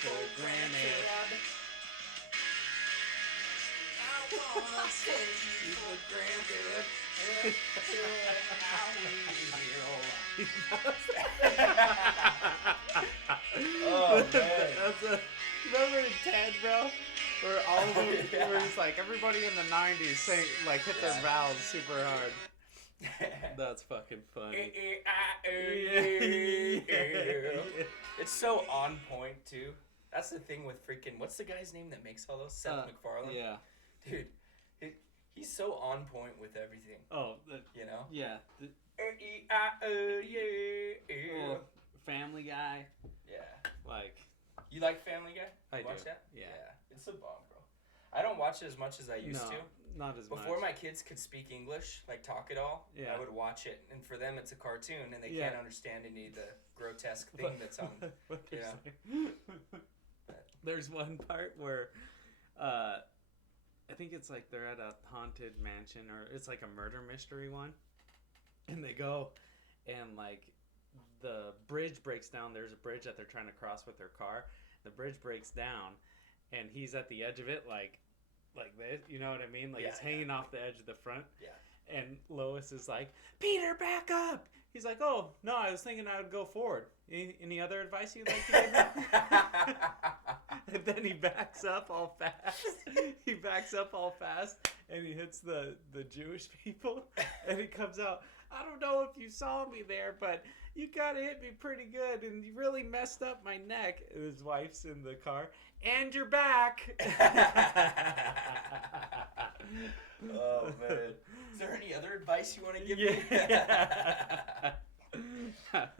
for granted. I wanna take you for granted. Oh man, That's a. Remember in Ted, bro? Where all of them, where it's like everybody in the '90s say like hit their vowels super hard. That's fucking funny. It's so on point too. That's the thing with freaking. What's the guy's name that makes all those? Seth MacFarlane. Yeah. Dude, he's so on point with everything. Oh, you know. Yeah. Family Guy. Yeah. Like. You like Family Guy? I watch do. that? Yeah. It's a bomb, bro. I don't watch it as much as I used to. Not as much. Before my kids could speak English, like talk it all, I would watch it. And for them, it's a cartoon, and they can't understand any of the grotesque thing that's on. There's one part where, I think it's like they're at a haunted mansion, or it's like a murder mystery one, and they go, and like, the bridge breaks down. There's a bridge that they're trying to cross with their car. The bridge breaks down, and he's at the edge of it, like this. You know what I mean? Like it's hanging off the edge of the front. Yeah. And Lois is like, "Peter, back up!" He's like, "Oh no, I was thinking I would go forward. Any other advice you'd like to give me?" And then he backs up all fast. He backs up all fast, and he hits the Jewish people, and he comes out. I don't know if you saw me there, but you kind of hit me pretty good, and you really messed up my neck. And his wife's in the car, and you're back. Oh, man. Is there any other advice you want to give me?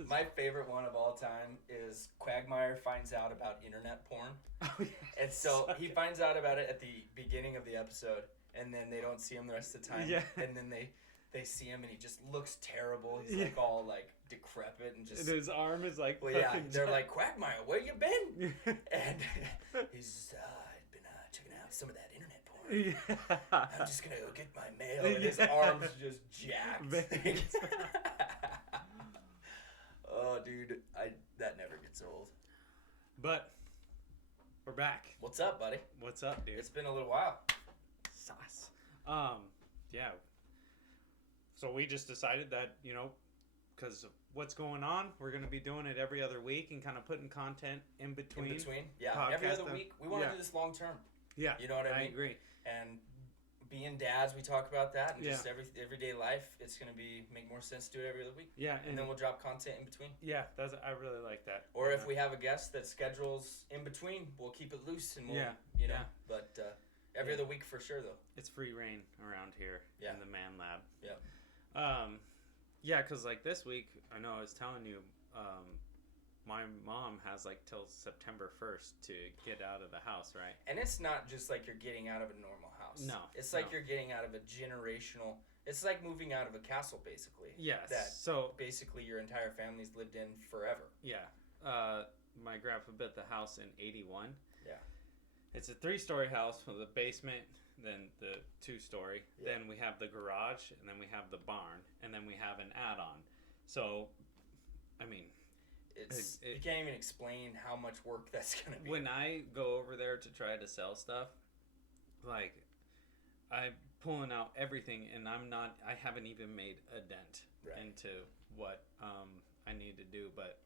My favorite one of all time is Quagmire finds out about internet porn. Oh, yes. And so he finds out about it at the beginning of the episode, and then they don't see him the rest of the time. Yeah. And then they see him, and he just looks terrible. He's like all like decrepit and just. And his arm is like. Well, yeah. They're like, Quagmire, where you been? And he's I've been checking out some of that internet porn. I'm just gonna go get my mail, and his arms just jacked. Oh, dude, that never gets old. But we're back. What's up, buddy? What's up, dude? It's been a little while. Sauce. Yeah. So we just decided that, because of what's going on, we're going to be doing it every other week and kind of putting content in between. Yeah. Every other week. We want to do this long term. Yeah. You know what I mean? I agree. And being dads, we talk about that, and just everyday life, it's going to make more sense to do it every other week. Yeah. And then we'll drop content in between. Yeah, I really like that. Or if we have a guest that schedules in between, we'll keep it loose, and we'll, But every other week for sure, though. It's free reign around here in the Man Lab. Yeah. Yeah, because like this week, I know I was telling you, my mom has like till September 1st to get out of the house, right? And it's not just like you're getting out of a normal house. No. It's like you're getting out of a generational. It's like moving out of a castle, basically. Yes. So basically, your entire family's lived in forever. Yeah. My grandpa built the house in '81. Yeah. It's a 3-story house with a basement, then the 2-story. Yeah. Then we have the garage, and then we have the barn, and then we have an add-on. So, I mean, you can't even explain how much work that's going to be. When I go over there to try to sell stuff, like, I'm pulling out everything, and I haven't even made a dent into what I need to do. But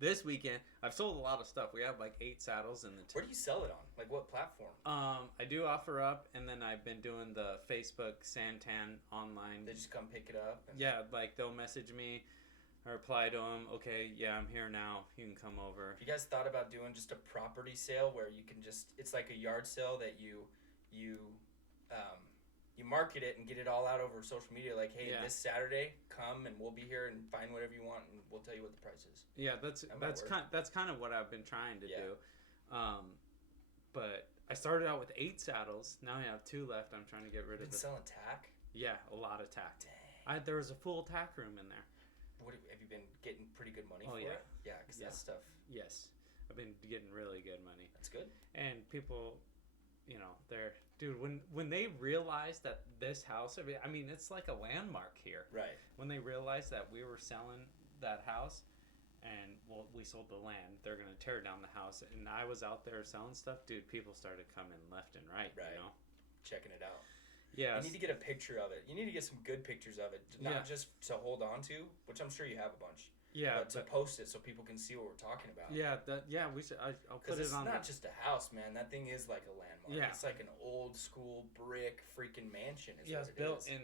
this weekend, I've sold a lot of stuff. We have like 8 saddles in the. Where do you sell it on? Like what platform? I do offer up, and then I've been doing the Facebook Santan online. They just come pick it up. Yeah, like they'll message me. I reply to them. Okay, yeah, I'm here now. You can come over. You guys thought about doing just a property sale where you can it's like a yard sale that you market it and get it all out over social media. Like, hey, this Saturday, come and we'll be here and find whatever you want, and we'll tell you what the price is. Yeah, that's kind of what I've been trying to do. But I started out with 8 saddles. Now I have 2 left. I'm trying to get rid of it. Selling tack? Yeah, a lot of tack. Dang. There was a full tack room in there. What have you been getting pretty good money for it? Yeah, because that stuff. Yes, I've been getting really good money. That's good. And people, when they realize that this house, I mean, it's like a landmark here. Right. When they realized that we were selling that house, and we sold the land. They're gonna tear down the house, and I was out there selling stuff, dude. People started coming left and right. Right. You know, checking it out. yeah. You need to get a picture of it. You need to get some good pictures of it, not just to hold on to, which I'm sure you have a bunch. Yeah, but to post it so people can see what we're talking about. Yeah, we should. I'll put it on. It's not just a house, man. That thing is like a landmark. Yeah. It's like an old school brick freaking mansion. It's built in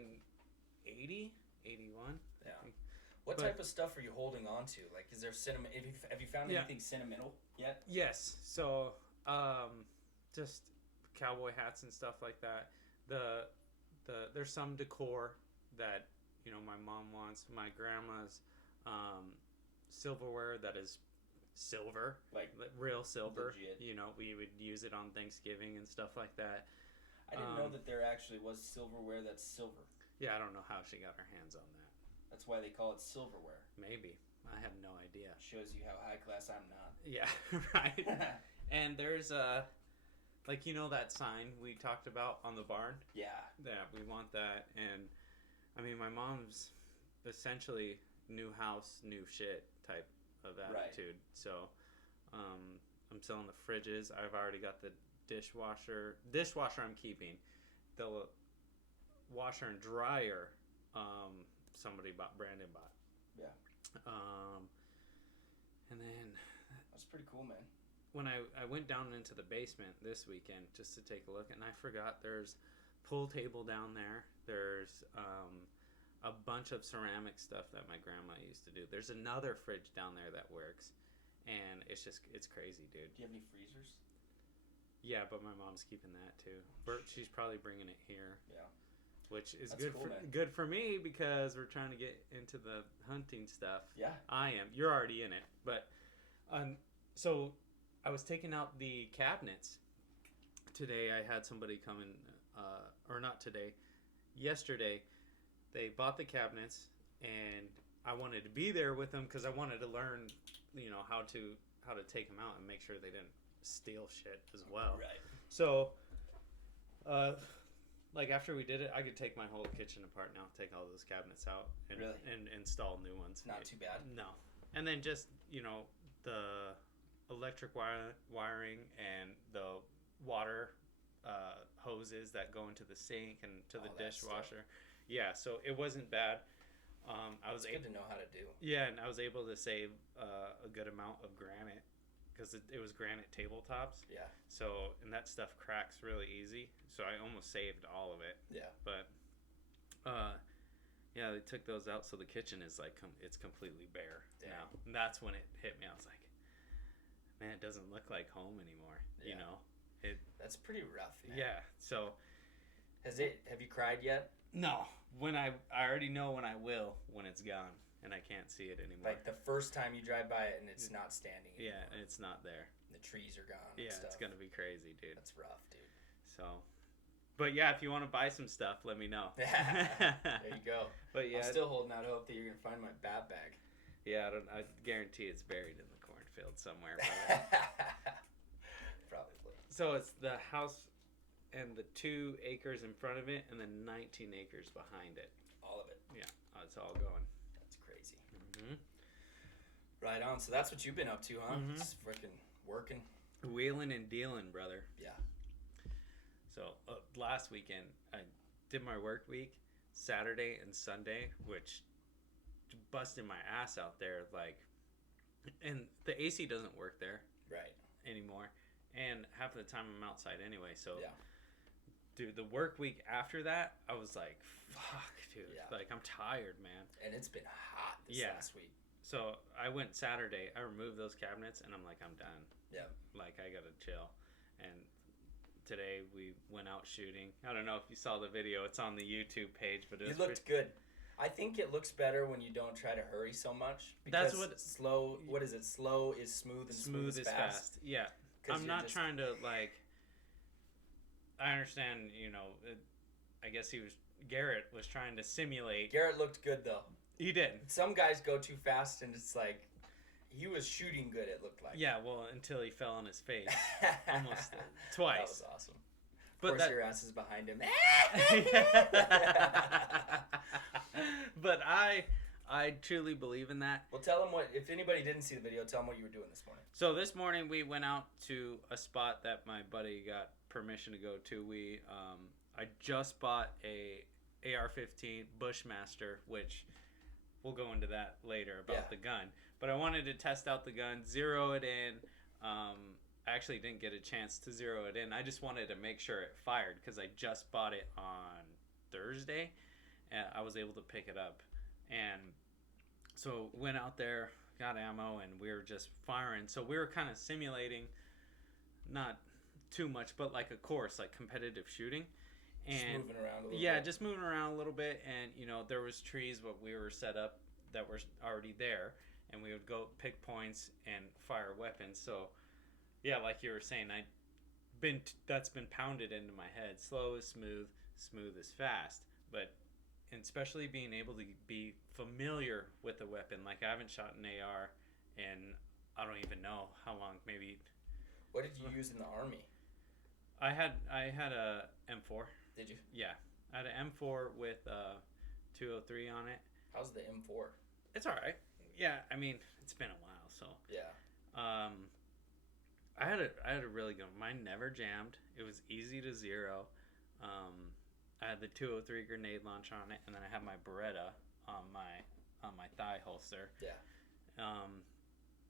80, 81. Yeah. What type of stuff are you holding on to? Like, is there have you found anything sentimental yet? Yes. So, just cowboy hats and stuff like that. There's some decor that, you know, my mom wants. My grandma's silverware that is silver, like real silver. Legit. You know, we would use it on Thanksgiving and stuff like that. I didn't know that there actually was silverware that's silver. Yeah, I don't know how she got her hands on that. That's why they call it silverware. Maybe. I have no idea. Shows you how high class I'm not. Yeah, right. And there's like, you know, that sign we talked about on the barn? Yeah. Yeah, we want that. And I mean, my mom's essentially new house, new shit type of attitude. Right. So I'm selling the fridges. I've already got the dishwasher. Dishwasher I'm keeping. The washer and dryer Brandon bought. Yeah. And then that's pretty cool, man. When I went down into the basement this weekend just to take a look, and I forgot there's pool table down there. There's a bunch of ceramic stuff that my grandma used to do. There's another fridge down there that works, and it's crazy, dude. Do you have any freezers? Yeah, but my mom's keeping that too. She's probably bringing it here. Yeah. Which is good for me because we're trying to get into the hunting stuff. Yeah. I am. You're already in it. But so I was taking out the cabinets. Today I had somebody come in, or not today, yesterday. They bought the cabinets, and I wanted to be there with them because I wanted to learn, you know, how to take them out and make sure they didn't steal shit as well. Right. So, like after we did it, I could take my whole kitchen apart now, take all those cabinets out, and install new ones. Not too bad. No. And then just, you know, the electric wiring and the water hoses that go into the sink and to the dishwasher. Yeah, so it wasn't bad. It's good to know how to do. Yeah, and I was able to save a good amount of granite because it was granite tabletops. Yeah. So, and that stuff cracks really easy. So I almost saved all of it. Yeah. But, yeah, they took those out. So the kitchen is like, it's completely bare now. And that's when it hit me. I was like, man, it doesn't look like home anymore. Yeah. You know? That's pretty rough, man. Yeah. So. Have you cried yet? No. When I already know when I will when it's gone and I can't see it anymore. Like the first time you drive by it and it's not standing anymore. Yeah, and it's not there. The trees are gone. Yeah, it's gonna be crazy, dude. That's rough, dude. So, but yeah, if you want to buy some stuff, let me know. There you go. But yeah, I'm still holding out hope that you're gonna find my bat bag. Yeah, I guarantee it's buried in the cornfield somewhere. Probably. So it's the house and the 2 acres in front of it, and then 19 acres behind it. All of it. Yeah, it's all going. That's crazy. Mm-hmm. Right on. So that's what you've been up to, huh? Mm-hmm. Just freaking working. Wheeling and dealing, brother. Yeah. So last weekend, I did my work week, Saturday and Sunday, which busted my ass out there. Like, and the AC doesn't work there. Right. Anymore. And half of the time I'm outside anyway, so... Yeah. Dude, the work week after that, I was like, fuck, dude. Yeah. Like, I'm tired, man. And it's been hot this last week. So, I went Saturday. I removed those cabinets, and I'm like, I'm done. Yeah. Like, I gotta chill. And today, we went out shooting. I don't know if you saw the video. It's on the YouTube page, but it looked good. I think it looks better when you don't try to hurry so much. Because what is it? Slow is smooth and smooth is fast. Yeah. I'm not trying to, like... I understand, you know, I guess Garrett was trying to simulate. Garrett looked good, though. He did. Some guys go too fast, and it's like, he was shooting good, it looked like. Yeah, well, until he fell on his face. Almost twice. That was awesome. Of course, your ass is behind him. But I truly believe in that. Well, tell them what, if anybody didn't see the video, tell them what you were doing this morning. So this morning we went out to a spot that my buddy got permission to go to. I just bought a AR-15 Bushmaster, which we'll go into that later about the gun. But I wanted to test out the gun, zero it in. I actually didn't get a chance to zero it in. I just wanted to make sure it fired because I just bought it on Thursday. And I was able to pick it up. And so went out there, got ammo, and we were just firing. So we were kind of simulating, not too much, but like a course, like competitive shooting. And just moving around a little bit. Yeah, just moving around a little bit. And, you know, there was trees, but we were set up that were already there. And we would go pick points and fire weapons. So, yeah, like you were saying, that's been pounded into my head. Slow is smooth, smooth is fast. But especially being able to be familiar with a weapon. Like, I haven't shot an AR, and I don't even know how long. Maybe. What did you use in the Army? I had a M4. Did you? Yeah, I had an M4 with 203 on it. How's the M4? It's all right. Yeah, I mean, it's been a while, so. Yeah. I had a really good one. Mine never jammed. It was easy to zero. I had the 203 grenade launcher on it, and then I had my Beretta on my thigh holster. Yeah.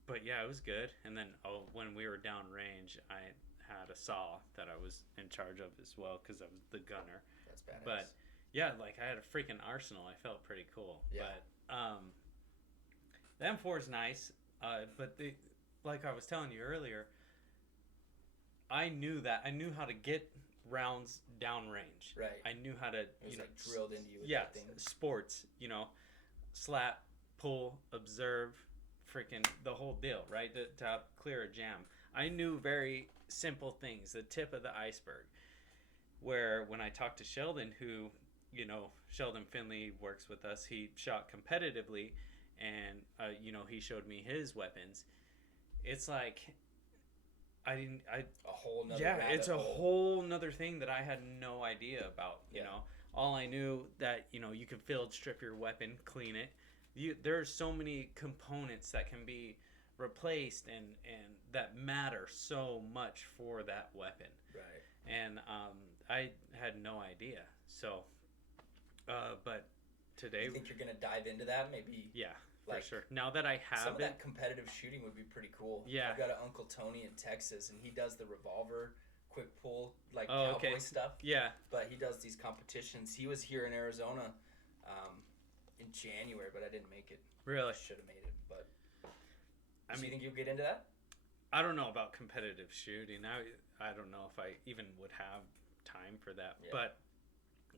But yeah, it was good. And then when we were down range, I had a saw that I was in charge of as well because I was the gunner. That's badass. But yeah, like I had a freaking arsenal. I felt pretty cool. Yeah. But the M4 is nice. But like I was telling you earlier, I knew how to get rounds downrange. Right. I knew how to. It was like drilled into you with that thing. Sports. You know, slap, pull, observe, freaking the whole deal. Right. To clear a jam. I knew very simple things. The tip of the iceberg. Where when I talked to Sheldon, who, you know, Sheldon Finley works with us. He shot competitively, and you know, he showed me his weapons. It's like. A whole nother it's a hole. whole nother thing that I had no idea about. You Yeah. know, all I knew that, you know, you can field strip your weapon, clean it. There's so many components that can be replaced and that matter so much for that weapon. Right. And I had no idea. So, but today, You think you're gonna dive into that? Maybe. yeah. Like, for sure. Now that I have some of it, that competitive shooting would be pretty cool. Yeah. I've got an Uncle Tony in Texas, and he does the revolver, quick pull, like Oh, cowboy okay. stuff. yeah. But he does these competitions. He was here in Arizona in January, but I didn't make it. Really? I should have made it. But I so mean, you think you'll get into that? I don't know about competitive shooting. I don't know if I even would have time for that. Yeah. But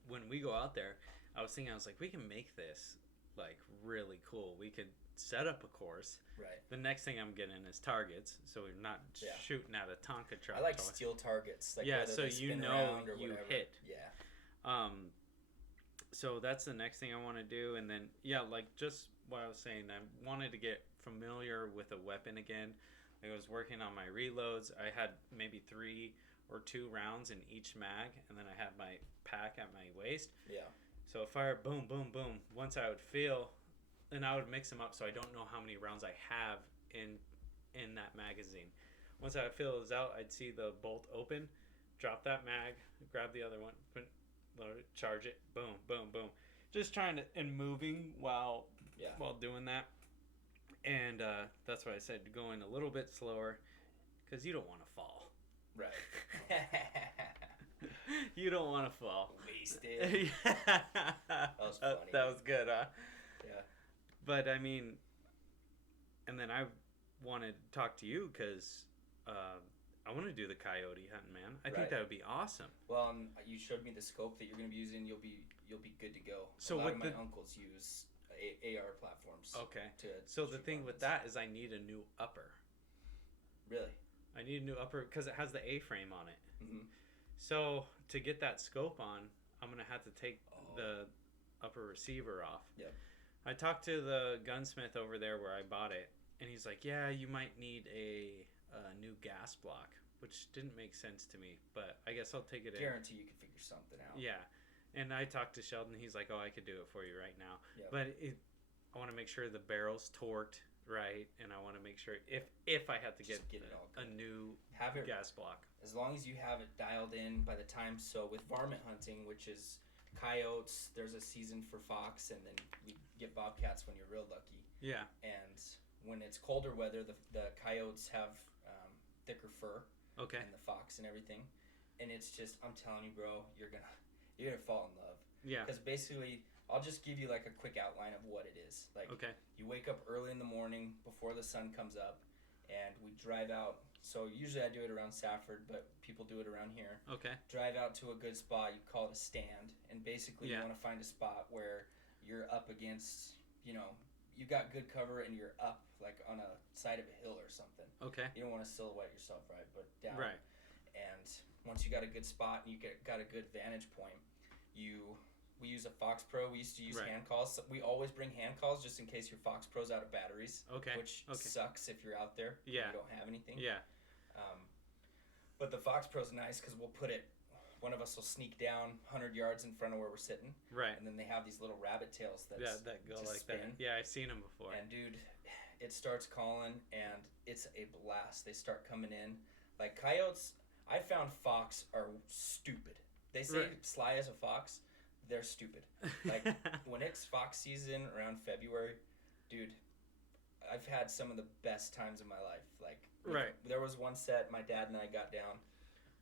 when we go out there, I was like, we can make this like really cool. We could set up a course. Right. The next thing I'm getting is targets, so we're not Yeah. shooting at a Tonka truck. I like steel targets. Like Yeah, whether so they you spin know around or you whatever. hit. Yeah. So that's the next thing I want to do, and then like just what I was saying, I wanted to get familiar with a weapon again. I was working on my reloads. I had maybe 3 or 2 rounds in each mag, and then I had my pack at my waist. Yeah. So fire, boom, boom, boom. Once I would feel, and I would mix them up so I don't know how many rounds I have in that magazine. Once I would feel it was out, I'd see the bolt open, drop that mag, grab the other one, load it, charge it, boom, boom, boom. Just trying to, and moving while doing that. And that's why I said going a little bit slower, because you don't want to fall. Right. You don't want to fall. Wasted. That was funny. That was good, huh? Yeah. But I mean, and then I wanted to talk to you because I want to do the coyote hunting, man. I think Right. that would be awesome. Well, you showed me the scope that you're going to be using. You'll be good to go. So a lot what of my the- uncles use AR platforms. Okay. To So the shoot thing with weapons. that is I need a new upper. Really. I need a new upper because it has the A-frame on it. Mm-hmm. So to get that scope on, I'm gonna have to take Oh. the upper receiver off. Yep. I talked to the gunsmith over there where I bought it, and he's like, "Yeah, you might need a new gas block," which didn't make sense to me. But I guess I'll take it in. Guarantee you can figure something out. Yeah, and I talked to Sheldon. He's like, "Oh, I could do it for you right now." Yep. But I want to make sure the barrel's torqued right, and I want to make sure if I have to get it all a new have it gas block. as long as you have it dialed in by the time. So with varmint hunting, which is coyotes, there's a season for fox, and then you get bobcats when you're real lucky. Yeah. And when it's colder weather, the coyotes have thicker fur. Okay. And the fox and everything, and it's just, I'm telling you, bro, you're gonna fall in love. Yeah. Because basically, I'll just give you like a quick outline of what it is. Like, okay. You wake up early in the morning before the sun comes up, and we drive out. So usually I do it around Safford, but people do it around here. Okay. Drive out to a good spot. You call it a stand, and basically you want to find a spot where you're up against, you got good cover and you're up like on a side of a hill or something. Okay. You don't want to silhouette yourself right, but down. Right. And once you got a good spot and you got a good vantage point, we use a Fox Pro. We used to use hand calls. So we always bring hand calls just in case your Fox Pro's out of batteries. Okay. Which sucks if you're out there. Yeah. And you don't have anything. Yeah. But the Fox Pro's nice because we'll put it. One of us will sneak down 100 yards in front of where we're sitting. Right. And then they have these little rabbit tails that go like spin. That. Yeah, I've seen them before. And dude, it starts calling and it's a blast. They start coming in. Like coyotes, I found fox are stupid. They say sly as a fox, they're stupid. Like when it's fox season around February, dude, I've had some of the best times of my life. Like there was one set my dad and I got down.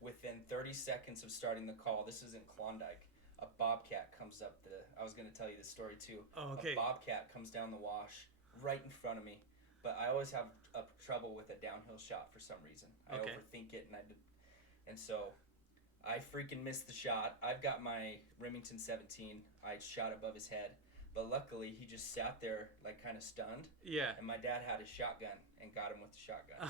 Within 30 seconds of starting the call, this is in Klondike, a bobcat comes up I was going to tell you this story too. Oh, okay. A bobcat comes down the wash right in front of me. But I always have trouble with a downhill shot for some reason. I overthink it, and so I freaking missed the shot. I've got my Remington 17. I shot above his head, but luckily he just sat there like kind of stunned. Yeah. And my dad had a shotgun and got him with the shotgun.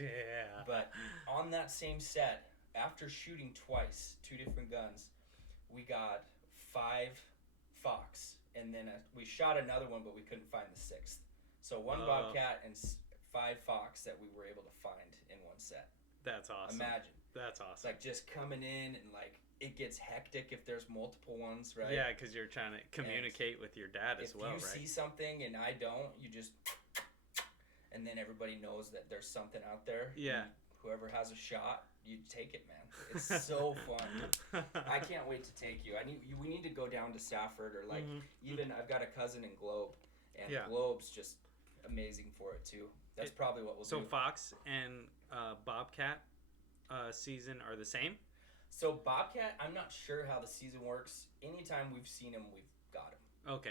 Yeah. But on that same set, after shooting twice, 2 different guns, we got 5 fox, and then we shot another one, but we couldn't find the 6th. So 1 bobcat and 5 fox that we were able to find in one set. That's awesome. Imagine. That's awesome. Like just coming in and like it gets hectic if there's multiple ones, right? Yeah, because you're trying to communicate with your dad as well, right? If you see something and I don't, you just, and then everybody knows that there's something out there. Yeah. Whoever has a shot, you take it, man. It's so fun. I can't wait to take you. We need to go down to Safford or like even I've got a cousin in Globe, and Globe's just amazing for it too. That's probably what we'll do. So fox and bobcat season are the same? So bobcat, I'm not sure how the season works. Anytime we've seen him, we've got him. Okay.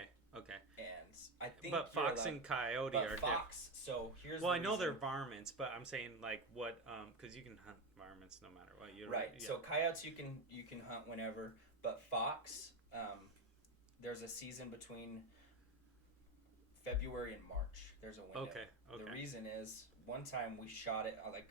And I think. But fox and coyote are fox. So here's. Well, I know they're varmints, but I'm saying like what? Because you can hunt varmints no matter what. Right. Yeah. So coyotes you can hunt whenever, but fox, there's a season between February and March. There's a window. Okay. The reason is one time we shot it like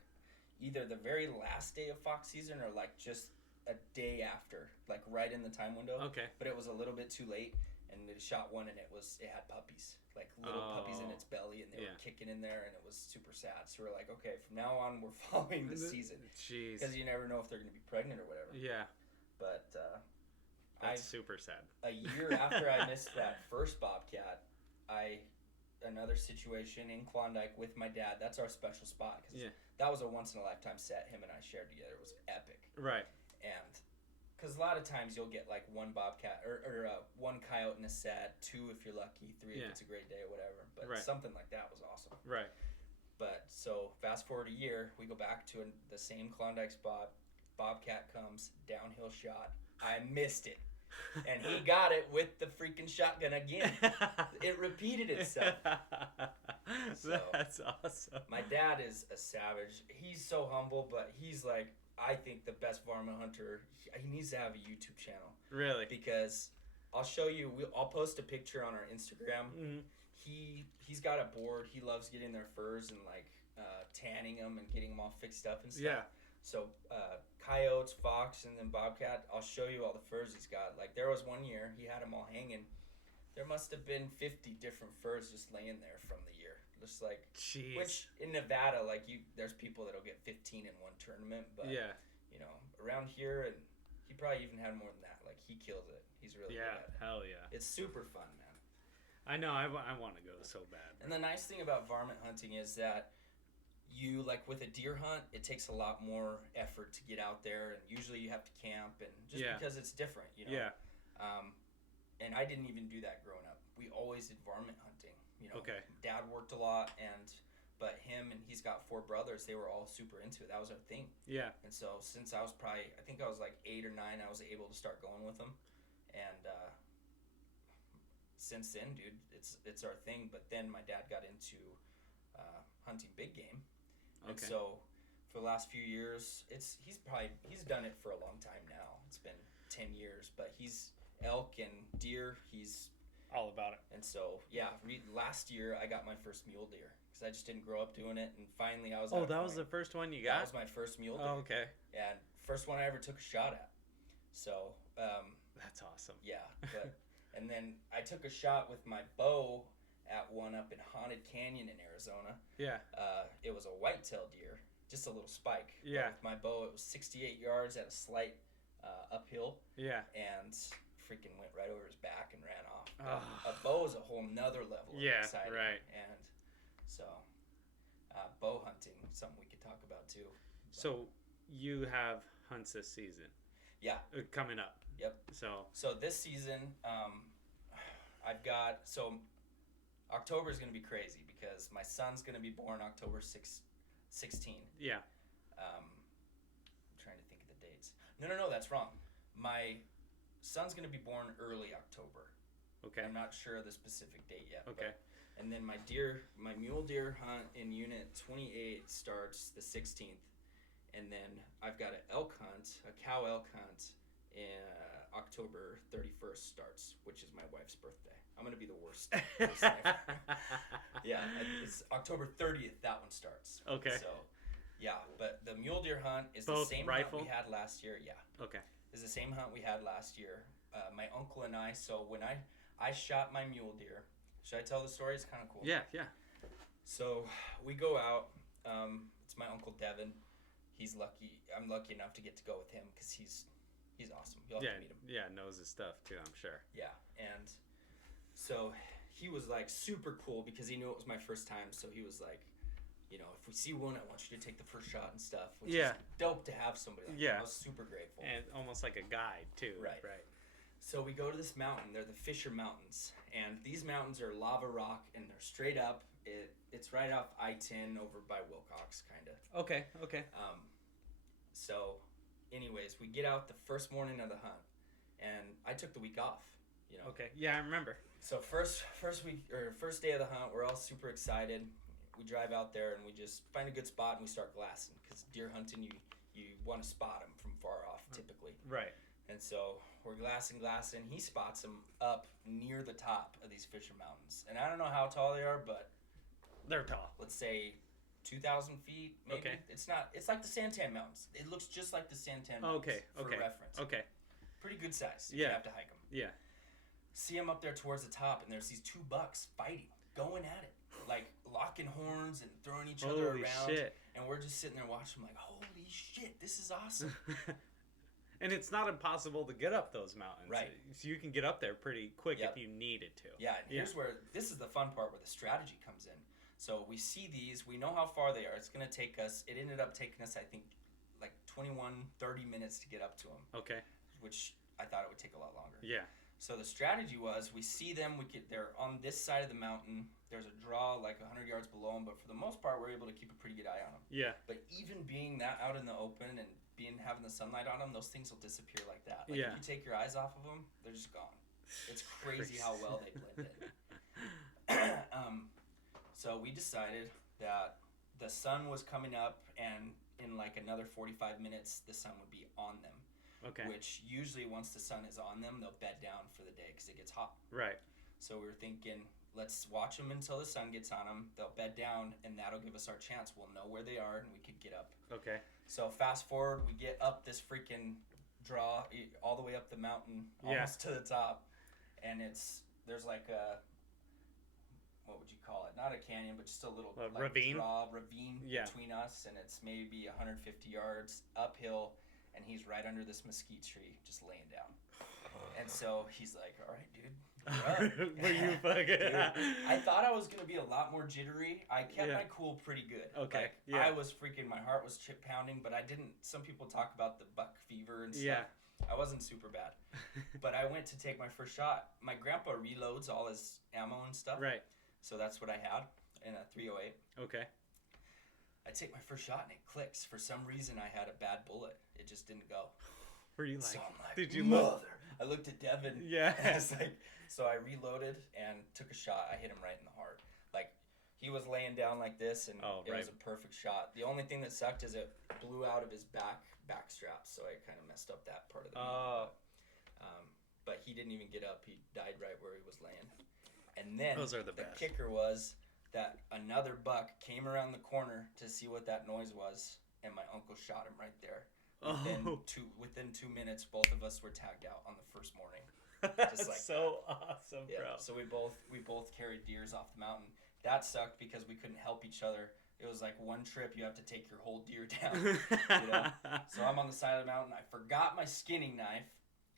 either the very last day of fox season or like just a day after, like right in the time window. Okay. But it was a little bit too late, and it shot one, and it had puppies, like little puppies in its belly, and they were kicking in there, and it was super sad. So we're like, okay, from now on, we're following the season. Jeez. Because you never know if they're going to be pregnant or whatever. Yeah. But that's super sad. A year after I missed that first bobcat, another situation in Klondike with my dad. That's our special spot because that was a once in a lifetime set him and I shared together. It was epic. Right. And because a lot of times you'll get like 1 bobcat or 1 coyote in a set, 2 if you're lucky, 3 if it's a great day or whatever. But something like that was awesome. Right. But so fast forward a year, we go back to the same Klondike spot. Bobcat comes, downhill shot. I missed it. And he got it with the freaking shotgun again. It repeated itself. So, that's awesome. My dad is a savage. He's so humble, but he's like, I think the best varmint hunter. He needs to have a YouTube channel. Really? Because I'll show you. I'll post a picture on our Instagram. Mm-hmm. He's got a board. He loves getting their furs and like tanning them and getting them all fixed up and stuff. Yeah. So coyotes, fox, and then bobcat. I'll show you all the furs he's got. Like there was one year he had them all hanging. There must have been 50 different furs just laying there from the year. Just like, jeez. Which in Nevada, like there's people that'll get 15 in one tournament, but around here, and he probably even had more than that. Like he kills it. He's really good at it. Hell yeah. It's super fun, man. I know. I want to go so bad. And the nice thing about varmint hunting is that you, like with a deer hunt, it takes a lot more effort to get out there, and usually you have to camp, and just because it's different, you know. Yeah. And I didn't even do that growing up. We always did varmint hunting. You know, Okay. Dad worked a lot, but him and he's got 4 brothers. They were all super into it. That was our thing. Yeah. And so since I was I think I was like 8 or 9, I was able to start going with them, and since then, dude, it's our thing. But then my dad got into hunting big game, and so for the last few years, he's done it for a long time now. It's been 10 years, but he's elk and deer. He's all about it. And so last year I got my first mule deer because I just didn't grow up doing it, and finally I was. Oh, that was the first one you got? That was my first mule deer. Oh, okay. And first one I ever took a shot at. So. That's awesome. Yeah, but and then I took a shot with my bow at one up in Haunted Canyon in Arizona. Yeah. It was a whitetail deer, just a little spike. Yeah. But with my bow, it was 68 yards at a slight uphill. Yeah. And freaking went right over his back and ran off. Oh. A bow is a whole nother level of exciting. Right. And so, bow hunting, something we could talk about too. So you have hunts this season. Yeah. Coming up. Yep. So this season, I've got October is going to be crazy because my son's going to be born October 16. Yeah. I'm trying to think of the dates. No, that's wrong. My son's going to be born early October. Okay. I'm not sure of the specific date yet. Okay. And then my mule deer hunt in Unit 28 starts the 16th. And then I've got a cow elk hunt in October 31st starts, which is my wife's birthday. I'm going to be the worst person ever. Yeah, it's October 30th that one starts. Okay. So, yeah, but the mule deer hunt is Both the same rifle? hunt we had last year. Yeah. Okay. It's the same hunt we had last year. My uncle and I, so when I shot my mule deer, should I tell the story? It's kind of cool. Yeah. So we go out. It's my Uncle Devin. He's lucky. I'm lucky enough to get to go with him because he's awesome. You'll have to meet him. Yeah, knows his stuff too, I'm sure. Yeah, and so he was like super cool because he knew it was my first time. So he was like, you know, if we see one, I want you to take the first shot and stuff. Which is dope to have somebody like that. I was super grateful. And almost like a guide too. Right. So we go to this mountain. They're the Fisher Mountains, and these mountains are lava rock, and they're straight up. It's right off I-10 over by Wilcox, kind of. Okay. So, anyways, we get out the first morning of the hunt, and I took the week off. You know. Okay. Yeah, I remember. So first day of the hunt, we're all super excited. We drive out there and we just find a good spot and we start glassing because deer hunting, you want to spot them from far off typically. Right. And so we're glassing. He spots them up near the top of these Fisher Mountains, and I don't know how tall they are, but they're tall. Let's say 2,000 feet, maybe. Okay. It's not. It's like the Santan Mountains. It looks just like the Santan Mountains. For reference. Okay. Pretty good size. Yeah. You have to hike them. Yeah. See them up there towards the top, and there's these 2 bucks fighting, going at it, like locking horns and throwing each other around. Holy shit. And we're just sitting there watching, like, holy shit, this is awesome. And it's not impossible to get up those mountains. Right. So you can get up there pretty quick if you needed to. Yeah, and here's where, this is the fun part where the strategy comes in. So we see these, we know how far they are. It's going to take us, it ended up taking us, I think, like 30 minutes to get up to them. Okay. Which I thought it would take a lot longer. Yeah. So the strategy was, we see them, they're on this side of the mountain. There's a draw like 100 yards below them, but for the most part, we're able to keep a pretty good eye on them. Yeah. But even being that out in the open and having the sunlight on them, those things will disappear like that. Like if you take your eyes off of them, they're just gone. It's crazy how well they blend in. So we decided that the sun was coming up, and in like another 45 minutes, the sun would be on them. Okay. Which usually once the sun is on them, they'll bed down for the day because it gets hot. Right. So we were thinking, let's watch them until the sun gets on them. They'll bed down, and that'll give us our chance. We'll know where they are, and we could get up. Okay. So fast forward, we get up this freaking draw all the way up the mountain, almost to the top, and there's like a, what would you call it? Not a canyon, but just a little ravine. Ravine between us, and it's maybe 150 yards uphill, and he's right under this mesquite tree, just laying down. And so he's like, "All right, dude." Were you fucking? Dude, I thought I was gonna be a lot more jittery. I kept my cool pretty good. Okay. Like, I was freaking. My heart was chip pounding, but I didn't. Some people talk about the buck fever and stuff. Yeah. I wasn't super bad, but I went to take my first shot. My grandpa reloads all his ammo and stuff. Right. So that's what I had in a .308. Okay. I take my first shot and it clicks. For some reason, I had a bad bullet. It just didn't go. Were you like? So I'm like, did you mother? look? I looked at Devin. Yeah. And it's like, so I reloaded and took a shot. I hit him right in the heart. Like, he was laying down like this, and it was a perfect shot. The only thing that sucked is it blew out of his back strap, so I kind of messed up that part of the meat. But he didn't even get up. He died right where he was laying. And then those are the kicker was that another buck came around the corner to see what that noise was, and my uncle shot him right there. Within 2 minutes, both of us were tagged out on the first morning. Just like so awesome, yeah. bro. So we both carried deers off the mountain. That sucked because we couldn't help each other. It was like one trip you have to take your whole deer down. You know? So I'm on the side of the mountain. I forgot my skinning knife,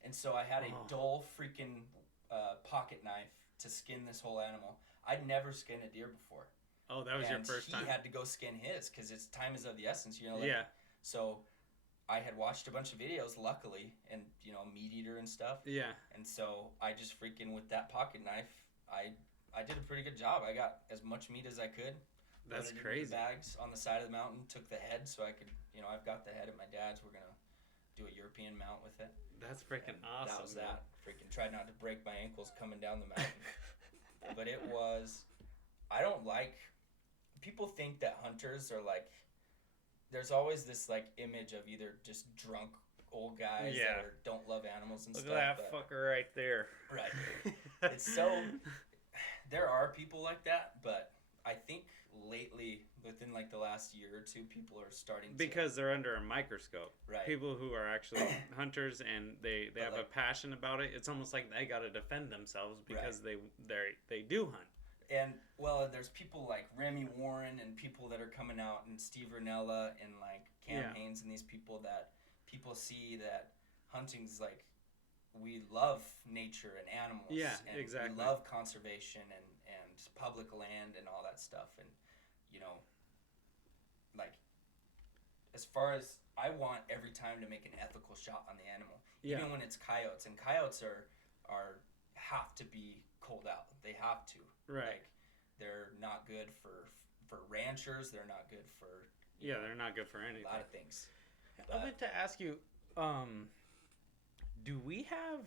and so I had a dull freaking pocket knife to skin this whole animal. I'd never skinned a deer before. Oh, that was your first time. He had to go skin his because it's time is of the essence. You know. So I had watched a bunch of videos, luckily, and Meat Eater and stuff. Yeah. And so I just freaking with that pocket knife, I did a pretty good job. I got as much meat as I could. That's crazy. The bags on the side of the mountain, took the head so I could, I've got the head at my dad's. We're gonna do a European mount with it. That's freaking awesome. That was that. Freaking tried not to break my ankles coming down the mountain. But it was. I don't like. People think that hunters are like. There's always this like image of either just drunk old guys that don't love animals and stuff. Look at that fucker right there. Right. It's so. There are people like that, but I think lately, within like the last year or two, people are starting to... Because they're under a microscope. Right. People who are actually hunters and they have a passion about it. It's almost like they got to defend themselves because they do hunt. And, well, there's people like Remy Warren and people that are coming out and Steve Rinella and like Cam Haines and these people that people see that hunting's like... We love nature and animals. Yeah, and exactly. We love conservation and public land and all that stuff. And, like, as far as I want every time to make an ethical shot on the animal, even when it's coyotes. And coyotes are have to be culled out. They have to. Right. Like, they're not good for ranchers. They're not good for... they're not good for anything. A lot of things. I meant to ask you... Do we have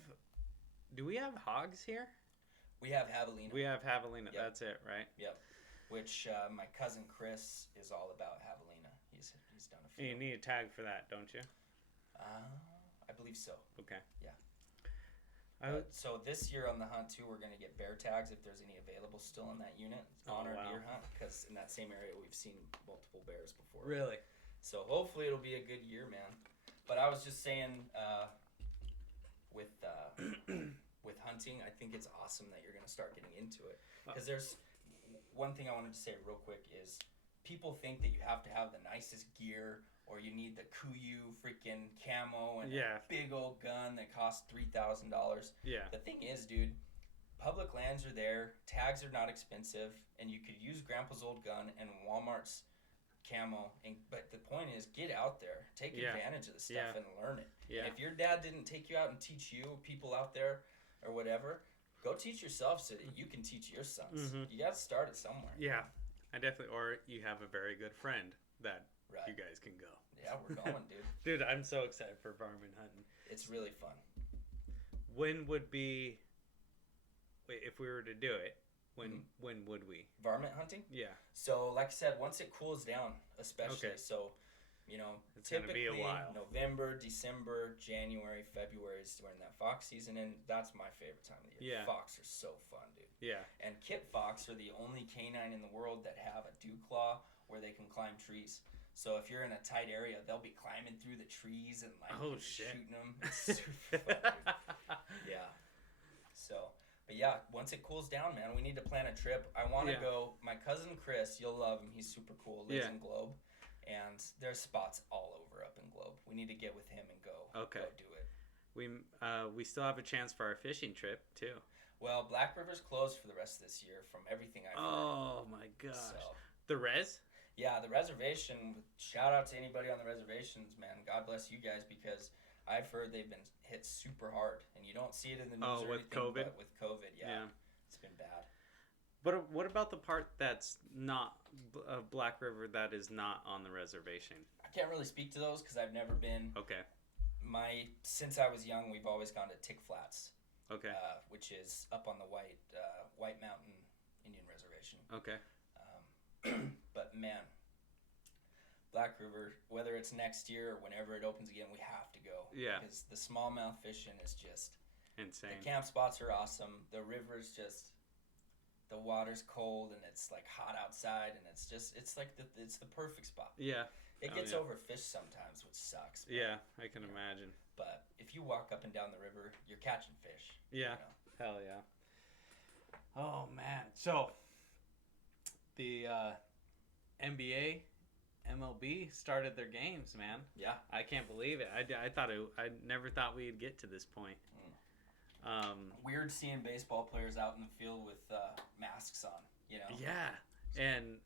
hogs here? We have javelina. Yep. That's it, right? Yep. Which my cousin Chris is all about javelina. He's done a few. You need a tag for that, don't you? I believe so. Okay. Yeah. So this year on the hunt too, we're gonna get bear tags if there's any available still in that unit on our deer hunt, because in that same area we've seen multiple bears before. Really? So hopefully it'll be a good year, man. But I was just saying. With hunting, I think it's awesome that you're going to start getting into it. Because there's one thing I wanted to say real quick is people think that you have to have the nicest gear or you need the Kuiu freaking camo and a big old gun that costs $3,000. Yeah. The thing is, dude, public lands are there, tags are not expensive, and you could use Grandpa's old gun and Walmart's camo, but the point is get out there, take advantage of the stuff and learn it. And if your dad didn't take you out and teach you, people out there or whatever, go teach yourself so that you can teach your sons. You got to start it somewhere. I definitely, or you have a very good friend that you guys can go. Yeah, we're going, dude. Dude, I'm so excited for varmint hunting. It's really fun. When would be, if we were to do it, when would we? Varmint hunting? Yeah. So, like I said, once it cools down, especially. Okay. So, it's typically going to be a while. November, December, January, February is when that fox season, and that's my favorite time of the year. Yeah. Fox are so fun, dude. Yeah. And kit fox are the only canine in the world that have a dew claw where they can climb trees. So if you're in a tight area, they'll be climbing through the trees and shooting them. It's super fun, dude. Yeah. So... But yeah, once it cools down, man, we need to plan a trip. I want to go. My cousin Chris, you'll love him. He's super cool. Lives in Globe. And there's spots all over up in Globe. We need to get with him and go do it. We still have a chance for our fishing trip too. Well, Black River's closed for the rest of this year from everything I've heard. Oh my gosh. So, the res? Yeah, the reservation. Shout out to anybody on the reservations, man. God bless you guys, because I've heard they've been hit super hard, and you don't see it in the news or with anything, COVID? but with COVID, yeah, it's been bad. But what about the part that's not Black River that is not on the reservation? I can't really speak to those because I've never been. Okay. Since I was young, we've always gone to Tick Flats. Okay. Which is up on the White Mountain Indian Reservation. Okay. But man, Black River, whether it's next year or whenever it opens again, we have to go. Yeah. Because the smallmouth fishing is just insane. The camp spots are awesome. The river's just, the water's cold and it's like hot outside, and it's the perfect spot. Yeah. It gets overfished sometimes, which sucks. But, yeah, I can imagine. But if you walk up and down the river, you're catching fish. Yeah. Hell yeah. Oh man. So the NBA, MLB started their games, man. Yeah. I can't believe it. I never thought we'd get to this point. Weird seeing baseball players out in the field with masks on, Yeah. And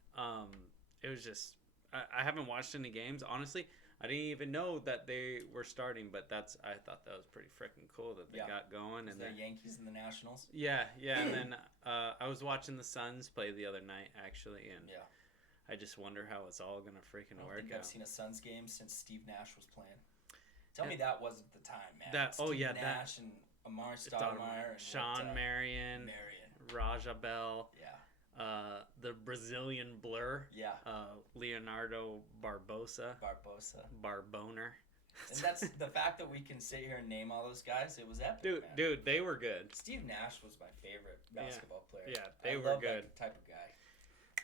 it was just, I haven't watched any games, honestly. I didn't even know that they were starting, but I thought that was pretty freaking cool that they got going. And the Yankees and the Nationals. Yeah, and then I was watching the Suns play the other night, actually, and I just wonder how it's all gonna freaking work out. I think I've seen a Suns game since Steve Nash was playing. Tell me that wasn't the time, man. Nash and Amar Stoudemire and Sean Marion, Raja Bell. Yeah. The Brazilian Blur. Yeah. Leonardo Barbosa. Barboner. And that's the fact that we can sit here and name all those guys. It was epic, man. Dude, they were good. Steve Nash was my favorite basketball player. Yeah, they were good. That type of guy.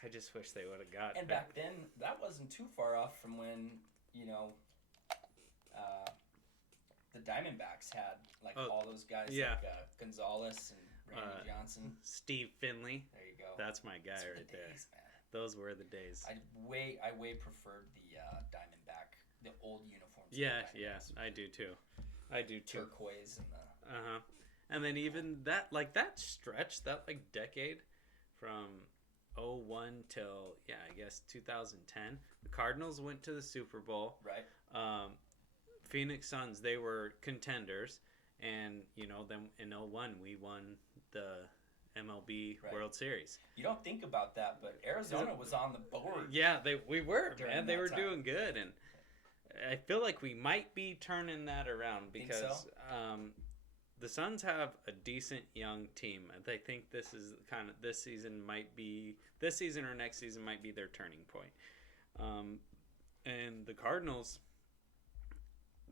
I just wish they would have got. And back then, that wasn't too far off from when the Diamondbacks had all those guys like Gonzalez and Randy Johnson, Steve Finley. There you go. That's my guy right there. Man. Those were the days. I way preferred the Diamondback, the old uniforms. Yeah, I do too. Turquoise and the. And then even that stretch, that decade, from 2001 till I guess 2010, the Cardinals went to the Super Bowl. Right. Phoenix Suns, they were contenders, and then in 2001 we won the MLB World Series. You don't think about that, but Arizona was on the board. Yeah, we were, man. They were doing good, and I feel like we might be turning that around because the Suns have a decent young team. I think this season or next season might be their turning point. And the Cardinals,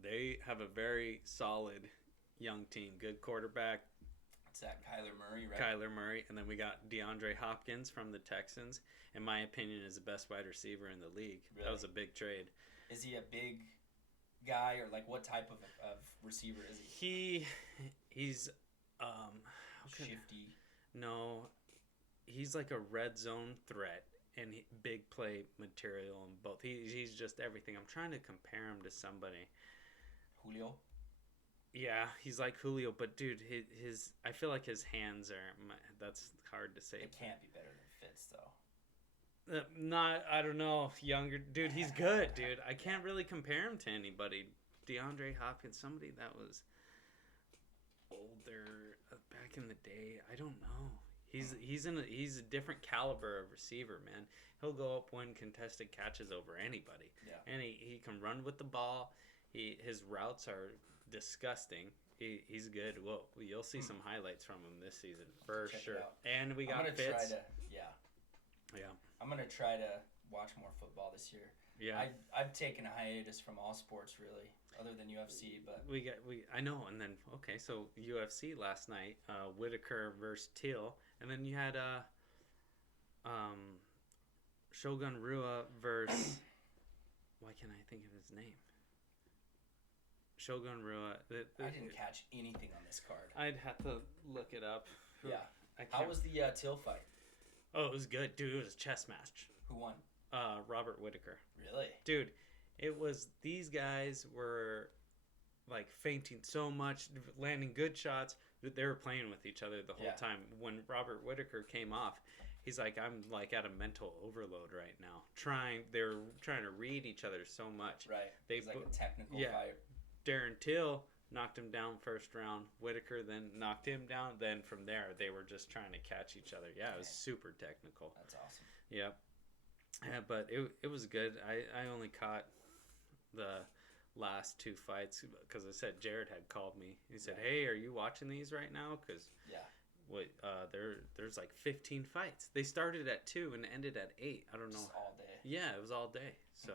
they have a very solid young team. Good quarterback. It's that Kyler Murray, right? Kyler Murray. And then we got DeAndre Hopkins from the Texans. In my opinion, is the best wide receiver in the league. Really? That was a big trade. Is he a big guy, or what type of receiver is he? He's shifty. No, he's like a red zone threat and big play material in both. He's just everything. I'm trying to compare him to somebody. Julio? Yeah, he's like Julio, but dude, his I feel like his hands are. That's hard to say. It can't be better than Fitz, though. I don't know, younger dude. He's good, dude. I can't really compare him to anybody. DeAndre Hopkins, somebody that was older back in the day. I don't know. He's a different caliber of receiver, man. He'll go up when contested catches over anybody. Yeah. And he can run with the ball. His routes are disgusting. He's good. Well, you'll see some highlights from him this season for sure. And we got Fitz. Yeah. I'm gonna try to watch more football this year. Yeah. I've taken a hiatus from all sports really, other than UFC. But I know. And then so UFC last night, Whitaker versus Teal, and then you had Shogun Rua versus why can't I think of his name? Shogun Rua. I didn't catch anything on this card. I'd have to look it up. Yeah. How was the Till fight? Oh, it was good, dude. It was a chess match. Who won? Robert Whitaker. Really? Dude, it was, these guys were like feinting so much, landing good shots. They were playing with each other the whole time. When Robert Whitaker came off, he's like, I'm like at a mental overload right now. They're trying to read each other so much. Right. It's like a technical fight. Darren Till knocked him down first round. Whitaker then knocked him down. Then from there, they were just trying to catch each other. Yeah, it was super technical. That's awesome. Yep. Yeah, but it was good. I only caught the last two fights because I said Jared had called me. He said, "Hey, are you watching these right now?" Because there's like 15 fights. They started at 2 and ended at 8. I don't know. Just all day. Yeah, it was all day. So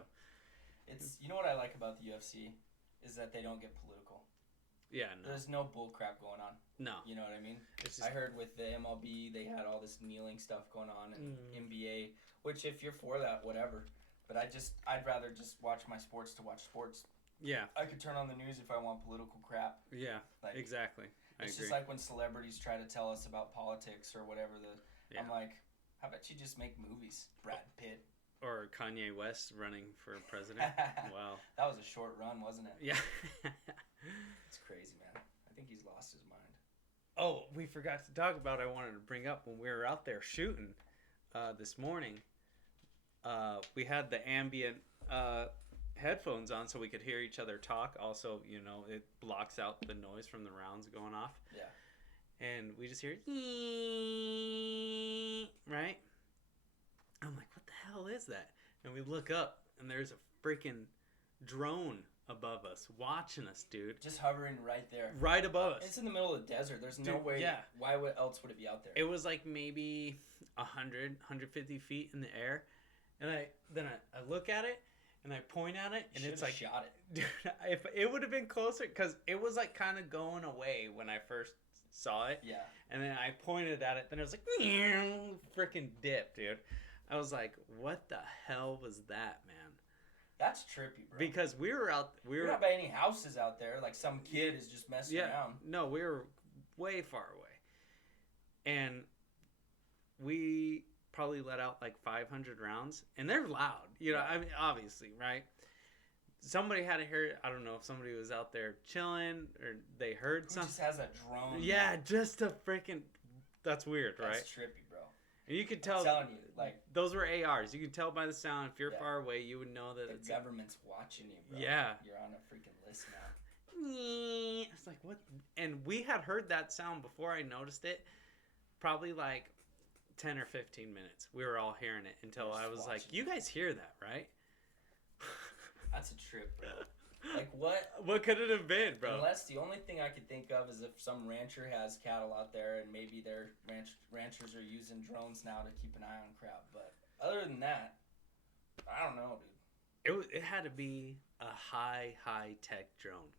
it's, you know what I like about the UFC is that they don't get political. Yeah, no. There's no bull crap going on. No. You know what I mean? Just, I heard with the MLB they had all this kneeling stuff going on, and NBA, which if you're for that, whatever. But I'd rather just watch my sports to watch sports. Yeah. I could turn on the news if I want political crap. Yeah, like, exactly. It's just like when celebrities try to tell us about politics or whatever. I'm like, how about you just make movies, Brad Pitt? Or Kanye West running for president. Wow. That was a short run, wasn't it? Yeah. It's crazy, man. I think he's lost his mind. Oh, we forgot to talk about, I wanted to bring up when we were out there shooting this morning. We had the ambient headphones on so we could hear each other talk. Also, you know, it blocks out the noise from the rounds going off. Yeah. And we just hear, right? I'm like, what the hell is that? And we look up, and there's a freaking drone above us, watching us, dude. Just hovering right there. Right above us. It's in the middle of the desert. There's no way. Yeah. Why else would it be out there? It was like maybe 100, 150 feet in the air. And I look at it, and I point at it, and it's like, shot it. Dude, if it would have been closer, because it was like kind of going away when I first saw it. Yeah. And then I pointed at it, then it was like, freaking dip, dude. I was like, what the hell was that, man? That's trippy, bro. Because we were not by any houses out there. Like some kid is just messing around. No, we were way far away. And we probably let out like 500 rounds. And they're loud. You know, I mean, obviously, right? Somebody had to hear it. I don't know if somebody was out there chilling or they heard something. Just has a drone. Yeah, just a freaking... That's weird, right? That's trippy, bro. And you could tell... I'm telling you, like... Those were ARs. You could tell by the sound. If you're far away, you would know that the government's watching you, bro. Yeah. You're on a freaking list now. It's like, what? And we had heard that sound before I noticed it. Probably like 10 or 15 minutes. We were all hearing it until I was like, you guys hear that, right? That's a trip, bro. Like, what? What could it have been, bro? Unless the only thing I could think of is if some rancher has cattle out there and maybe their ranchers are using drones now to keep an eye on crap. But other than that, I don't know, dude. It had to be a high tech drone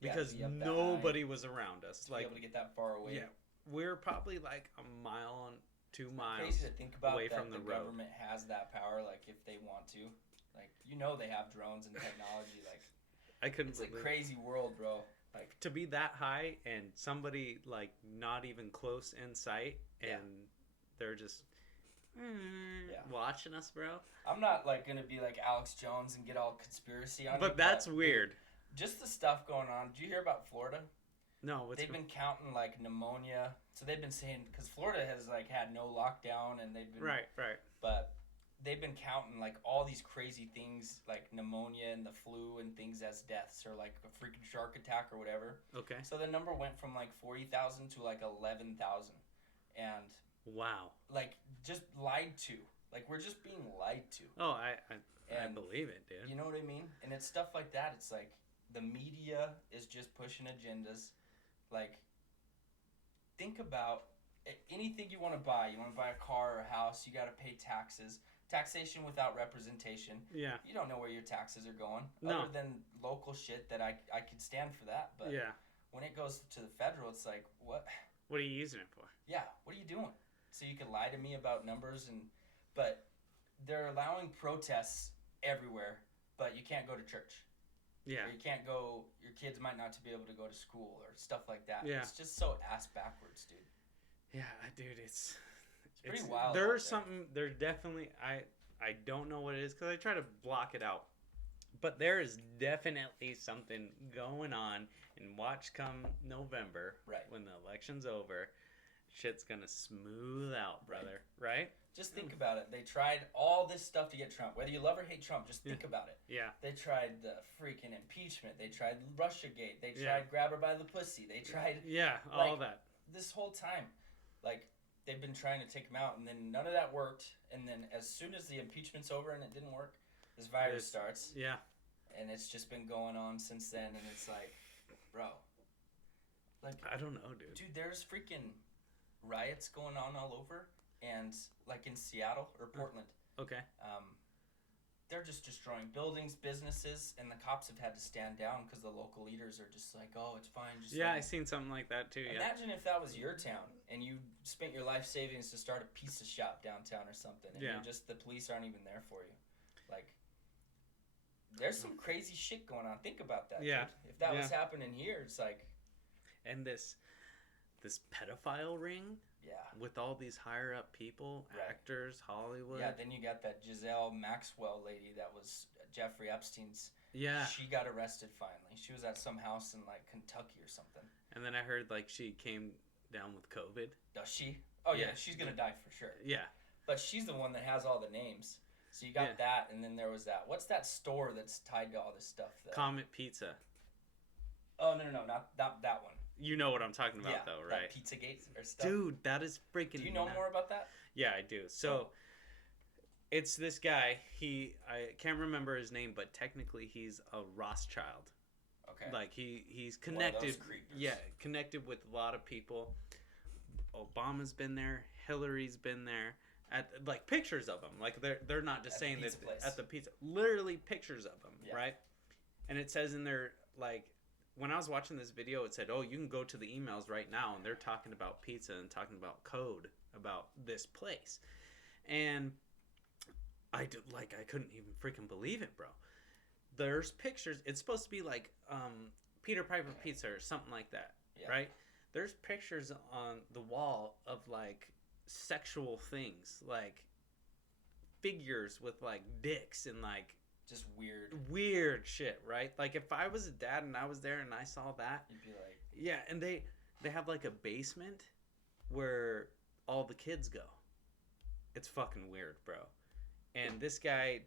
because be nobody was around us. To be able to get that far away. Yeah, we're probably like a mile on 2 miles. Crazy to think about away that from the road. Government has that power, like if they want to. Like, you know, they have drones and technology. Like, I couldn't. It's a crazy world, bro. Like, to be that high and somebody like not even close in sight, and they're just watching us, bro. I'm not like gonna be like Alex Jones and get all conspiracy on. But that's weird. Just the stuff going on. Did you hear about Florida? No. They've been counting like pneumonia. So they've been saying, because Florida has like had no lockdown and they've been right. But they've been counting like all these crazy things like pneumonia and the flu and things as deaths or like a freaking shark attack or whatever. Okay. So the number went from like 40,000 to like 11,000, and wow, like just lied to. Like we're just being lied to. Oh, I believe it, dude. You know what I mean? And it's stuff like that. It's like the media is just pushing agendas. Like, think about anything you want to buy. You want to buy a car or a house, you got to pay taxes. Taxation without representation. Yeah. You don't know where your taxes are going. No. Other than local shit that I could stand for that. But when it goes to the federal, it's like, what? What are you using it for? Yeah, what are you doing? So you can lie to me about numbers but they're allowing protests everywhere, but you can't go to church. Yeah. Or you can't go, your kids might not be able to go to school or stuff like that. Yeah. It's just so ass backwards, dude. Yeah, dude, it's pretty wild. There's something, there's definitely, I don't know what it is because I try to block it out. But there is definitely something going on, and watch come November, right, when the election's over, shit's gonna smooth out, brother. Right? Just think about it. They tried all this stuff to get Trump. Whether you love or hate Trump, just think about it. Yeah. They tried the freaking impeachment. They tried Russiagate. They tried grab her by the pussy. They tried all that. This whole time, like, they've been trying to take him out, and then none of that worked. And then as soon as the impeachment's over and it didn't work, this virus starts. Yeah. And it's just been going on since then, and it's like, bro. Like, I don't know, dude. Dude, there's freaking riots going on all over, and like in Seattle or Portland. Okay. They're just destroying buildings, businesses, and the cops have had to stand down because the local leaders are just like, oh, it's fine. Just I seen something like that too. Imagine if that was your town and you spent your life savings to start a pizza shop downtown or something, and you're just, the police aren't even there for you. Like, there's some crazy shit going on. Think about that. Yeah. Dude. If that was happening here, it's like. And this pedophile ring. Yeah. With all these higher up people, actors, Hollywood. Yeah, then you got that Giselle Maxwell lady that was Jeffrey Epstein's. Yeah. She got arrested finally. She was at some house in like Kentucky or something. And then I heard like she came down with COVID. Does she? Oh yeah, she's gonna die for sure. Yeah. But she's the one that has all the names. So you got that, and then there was that. What's that store that's tied to all this stuff? Comet Pizza. Oh no, not that one. You know what I'm talking about, though, right? Pizzagate or stuff. Dude, that is freaking. Do you know more about that? Yeah, I do. So, it's this guy. I can't remember his name, but technically he's a Rothschild. Okay. Like he's connected. Connected with a lot of people. Obama's been there. Hillary's been there. At like pictures of them. Like they're not just saying that at the pizza. Literally pictures of them, right? And it says in there like. When I was watching this video, it said, "Oh, you can go to the emails right now, and they're talking about pizza and talking about code about this place." And I couldn't even freaking believe it, bro. There's pictures. It's supposed to be like Peter Piper Pizza or something like that, right? There's pictures on the wall of like sexual things, like figures with like dicks and like. Just weird shit, right? Like if I was a dad and I was there and I saw that, you'd be like, yeah. And they have like a basement where all the kids go. It's fucking weird, bro. And this guy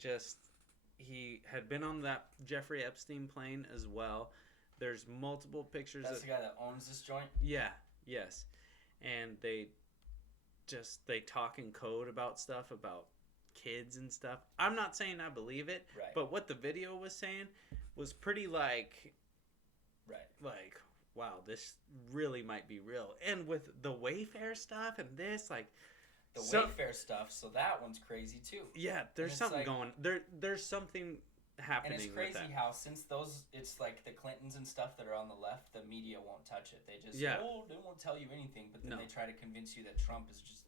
he had been on that Jeffrey Epstein plane as well. There's multiple pictures. That's the guy that owns this joint. Yeah. Yes. And they talk in code about stuff about kids and stuff. I'm not saying I believe it, but what the video was saying was pretty like wow, this really might be real. And with the Wayfair stuff and this like the Wayfair stuff, so that one's crazy too. Yeah, there's something like, going there's something happening. And it's crazy with that. how since it's like the Clintons and stuff that are on the left, the media won't touch it. They just they won't tell you anything, but then they try to convince you that Trump is just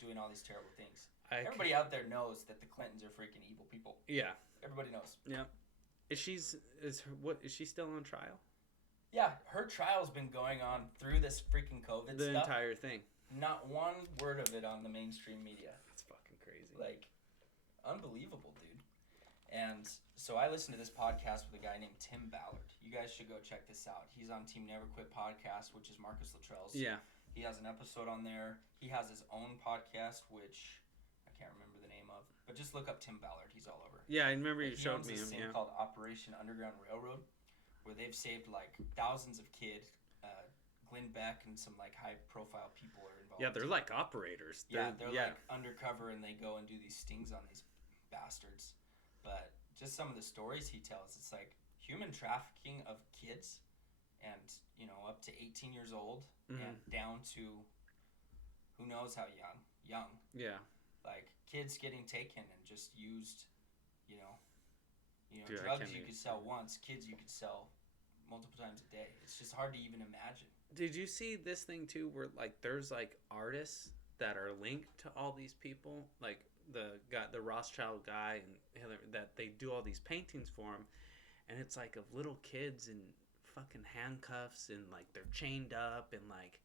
doing all these terrible things. Everybody out there knows that the Clintons are freaking evil people. Yeah. Everybody knows. Yeah. Is she still on trial? Yeah, her trial's been going on through this freaking COVID stuff. The entire thing. Not one word of it on the mainstream media. That's fucking crazy. Like, unbelievable, dude. And so I listened to this podcast with a guy named Tim Ballard. You guys should go check this out. He's on Team Never Quit podcast, which is Marcus Luttrell's. Yeah. He has an episode on there. He has his own podcast, which I can't remember the name of. But just look up Tim Ballard. He's all over. Yeah, I remember you showed me him. He owns this thing called Operation Underground Railroad, where they've saved like thousands of kids. Glenn Beck and some like high-profile people are involved. Yeah, they're like operators. They're like undercover and they go and do these stings on these bastards. But just some of the stories he tells, it's like human trafficking of kids, and up to 18 years old and down to who knows how young. Yeah. Like kids getting taken and just used, Dude, drugs you could sell once, kids you could sell multiple times a day. It's just hard to even imagine. Did you see this thing too where like there's like artists that are linked to all these people, like the Rothschild guy and Hillary, that they do all these paintings for him, and it's like of little kids in fucking handcuffs and like they're chained up and like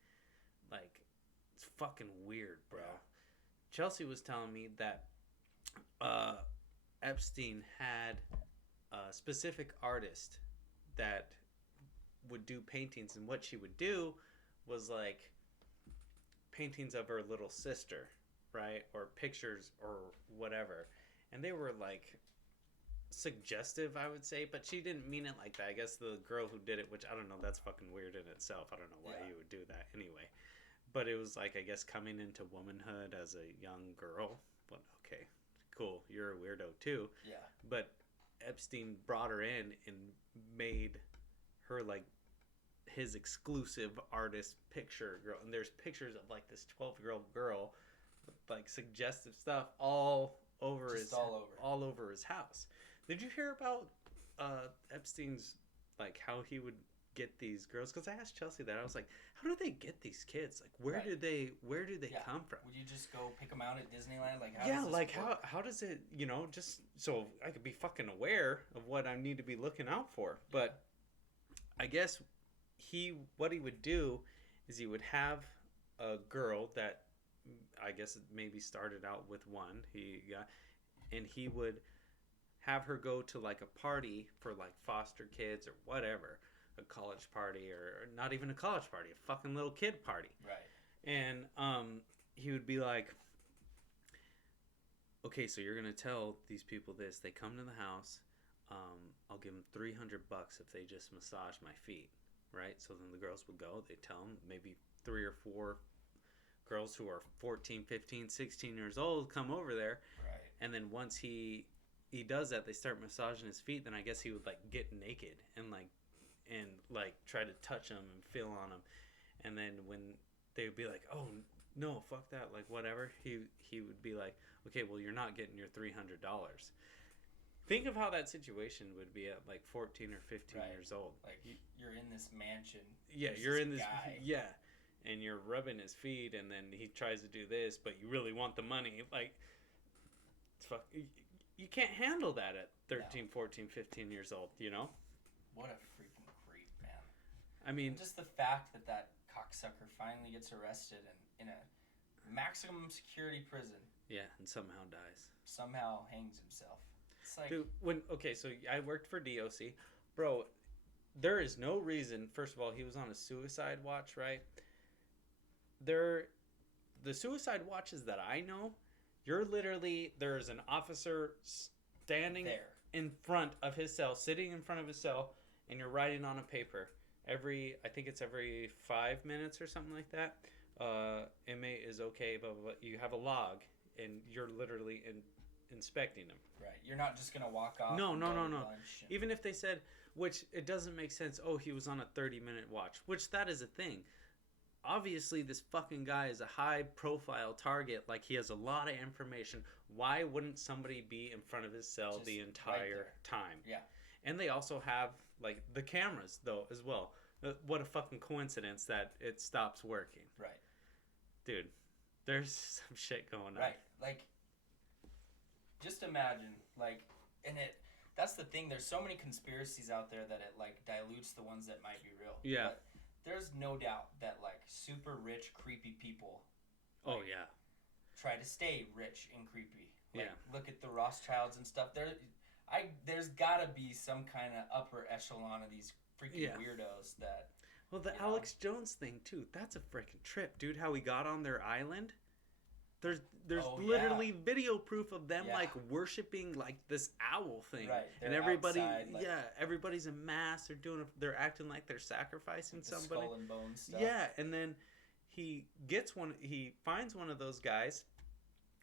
it's fucking weird, bro. Yeah. Chelsea was telling me that Epstein had a specific artist that would do paintings, and what she would do was like paintings of her little sister, right? Or pictures or whatever. And they were like suggestive, I would say, but she didn't mean it like that. I guess the girl who did it, which I don't know, that's fucking weird in itself. I don't know why you would do that anyway. But it was like, I guess, coming into womanhood as a young girl. But okay, cool, you're a weirdo too. Yeah. But Epstein brought her in and made her like his exclusive artist picture girl. And there's pictures of like this 12-year-old girl with like suggestive stuff all over his house. Did you hear about Epstein's, like, how he would get these girls? Because I asked Chelsea that. I was like, how do they get these kids? Like, where do they come from? Would you just go pick them out at Disneyland? Like, how does it, just so I could be fucking aware of what I need to be looking out for. But I guess what he would do is he would have a girl that I guess maybe started out with one. And he would have her go to like a party for like foster kids or whatever, a college party, or not even a college party, a fucking little kid party. Right. And he would be like, okay, so you're gonna tell these people this. They come to the house. I'll give them $300 if they just massage my feet. Right. So then the girls would go. They tell them, maybe 3 or 4 girls who are 14, 15, 16 years old come over there. Right. And then once he does that, they start massaging his feet. Then I guess he would like get naked and try to touch them and feel on them. And then when they would be like, oh no, fuck that, like whatever, he would be like, okay, well, you're not getting your $300. Think of how that situation would be at like 14 or 15 years old. Like, you're in this mansion. Yeah, you're in this guy. Yeah. And you're rubbing his feet, and then he tries to do this, but you really want the money. Like, fuck, you can't handle that at 13, 14, 15 years old, What a freaking creep, man. I mean, and just the fact that cocksucker finally gets arrested and in a maximum security prison. Yeah, and somehow dies. Somehow hangs himself. It's like, dude, so I worked for DOC. Bro, there is no reason. First of all, he was on a suicide watch, right? The suicide watches that I know, there's an officer standing there in front of his cell, sitting in front of his cell, and you're writing on a paper I think it's every 5 minutes or something like that. Inmate is okay, but you have a log, and you're literally inspecting them. Right. You're not just gonna walk off. No. Even if they said, which it doesn't make sense. Oh, he was on a 30-minute watch, which that is a thing. Obviously, this fucking guy is a high-profile target. Like, he has a lot of information. Why wouldn't somebody be in front of his cell just the entire time? Yeah. And they also have, like, the cameras, though, as well. What a fucking coincidence that it stops working. Right. Dude, there's some shit going on. Right. Like, just imagine, like, that's the thing. There's so many conspiracies out there that it, like, dilutes the ones that might be real. Yeah. But there's no doubt that, like, super rich, creepy people. Like, try to stay rich and creepy. Like, yeah. Look at the Rothschilds and stuff. There's gotta be some kind of upper echelon of these freaking weirdos that. Well, the Alex Jones thing too. That's a freaking trip, dude. How he got on their island. There's literally video proof of them like worshiping like this owl thing, right? And everybody, outside, like, everybody's in mass. They're acting like they're sacrificing somebody. Skull and bones stuff. Yeah, and then he finds one of those guys,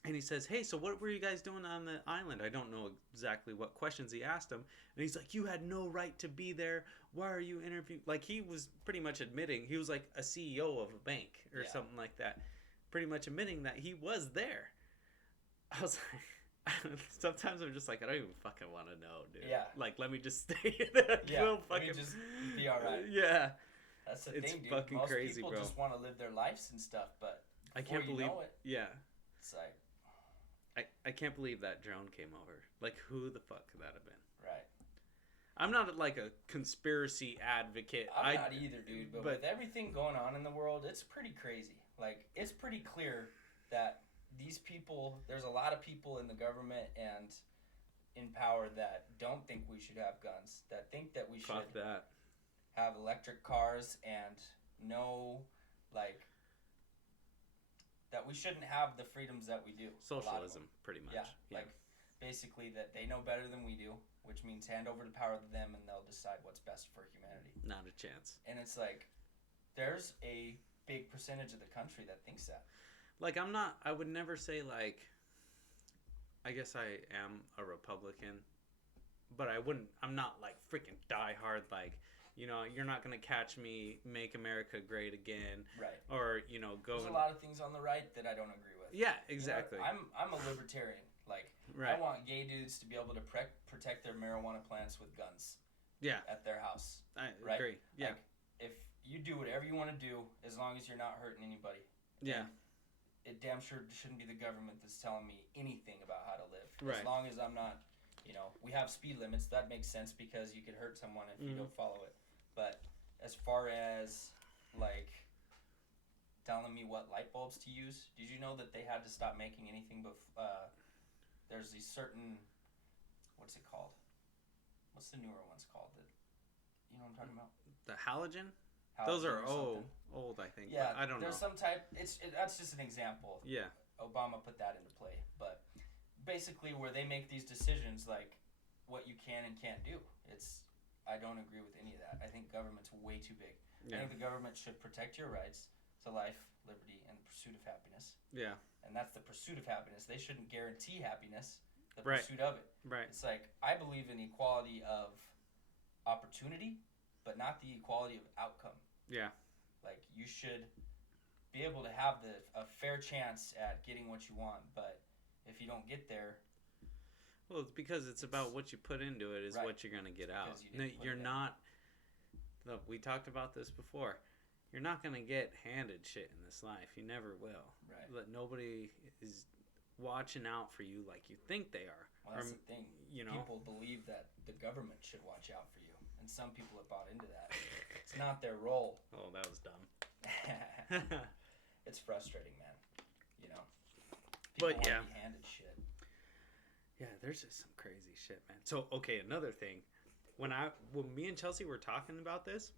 and he says, "Hey, so what were you guys doing on the island?" I don't know exactly what questions he asked him, and he's like, "You had no right to be there. Why are you interviewing?" Like, he was pretty much admitting he was like a CEO of a bank or something like that. Pretty much admitting that he was there. I was like, sometimes I'm just like, I don't even fucking want to know, dude. Yeah. Like, let me just stay there. Let me just be alright. Yeah. That's the it's thing, dude. Fucking Most crazy, people bro. just want to live their lives and stuff, but I can't believe know it. Yeah. It's like, I can't believe that drone came over. Like, who the fuck could that have been? Right. I'm not like a conspiracy advocate. I'm not either, dude. But with everything going on in the world, it's pretty crazy. Like, it's pretty clear that these people, there's a lot of people in the government and in power that don't think we should have guns, that think that we should have electric cars and like, that we shouldn't have the freedoms that we do. Socialism, pretty much. Yeah, like, basically that they know better than we do, which means hand over the power to them and they'll decide what's best for humanity. Not a chance. And it's like, there's a big percentage of the country that thinks that. Like, I would never say, like, I guess I am a Republican, but I'm not, like, freaking diehard, like, you know, you're not going to catch me, make America great again. Right. Or, you know, go... There's a lot of things on the right that I don't agree with. Yeah, exactly. You know, I'm a libertarian. Like, right. I want gay dudes to be able to protect their marijuana plants with guns. Yeah. At their house. I agree. Yeah. Like, if you do whatever you want to do, as long as you're not hurting anybody. Yeah. It damn sure shouldn't be the government that's telling me anything about how to live. Right. As long as I'm not, you know, we have speed limits. That makes sense because you could hurt someone if you don't follow it. But as far as, like, telling me what light bulbs to use, did you know that they had to stop making anything but, there's these certain, what's it called? What's the newer ones called? You know what I'm talking about? The halogen? Those are old, I think. Yeah, I don't know. There's some type. That's just an example. Yeah. Obama put that into play, but basically, where they make these decisions, like what you can and can't do, I don't agree with any of that. I think government's way too big. Yeah. I think the government should protect your rights to life, liberty, and the pursuit of happiness. Yeah. And that's the pursuit of happiness. They shouldn't guarantee happiness. The right. pursuit of it. Right. It's like, I believe in equality of opportunity, but not the equality of outcome. Yeah. Like, you should be able to have a fair chance at getting what you want, but if you don't get there... Well, it's because it's about what you put into it is right. what you're going to get out. You're not... Look, we talked about this before. You're not going to get handed shit in this life. You never will. Right. But nobody is watching out for you like you think they are. Well, that's the thing. You know? People believe that the government should watch out for you. And some people have bought into that. It's not their role. Oh, that was dumb. It's frustrating, man. You know? People want to be handed shit. Yeah, there's just some crazy shit, man. So, okay, another thing. When me and Chelsea were talking about this,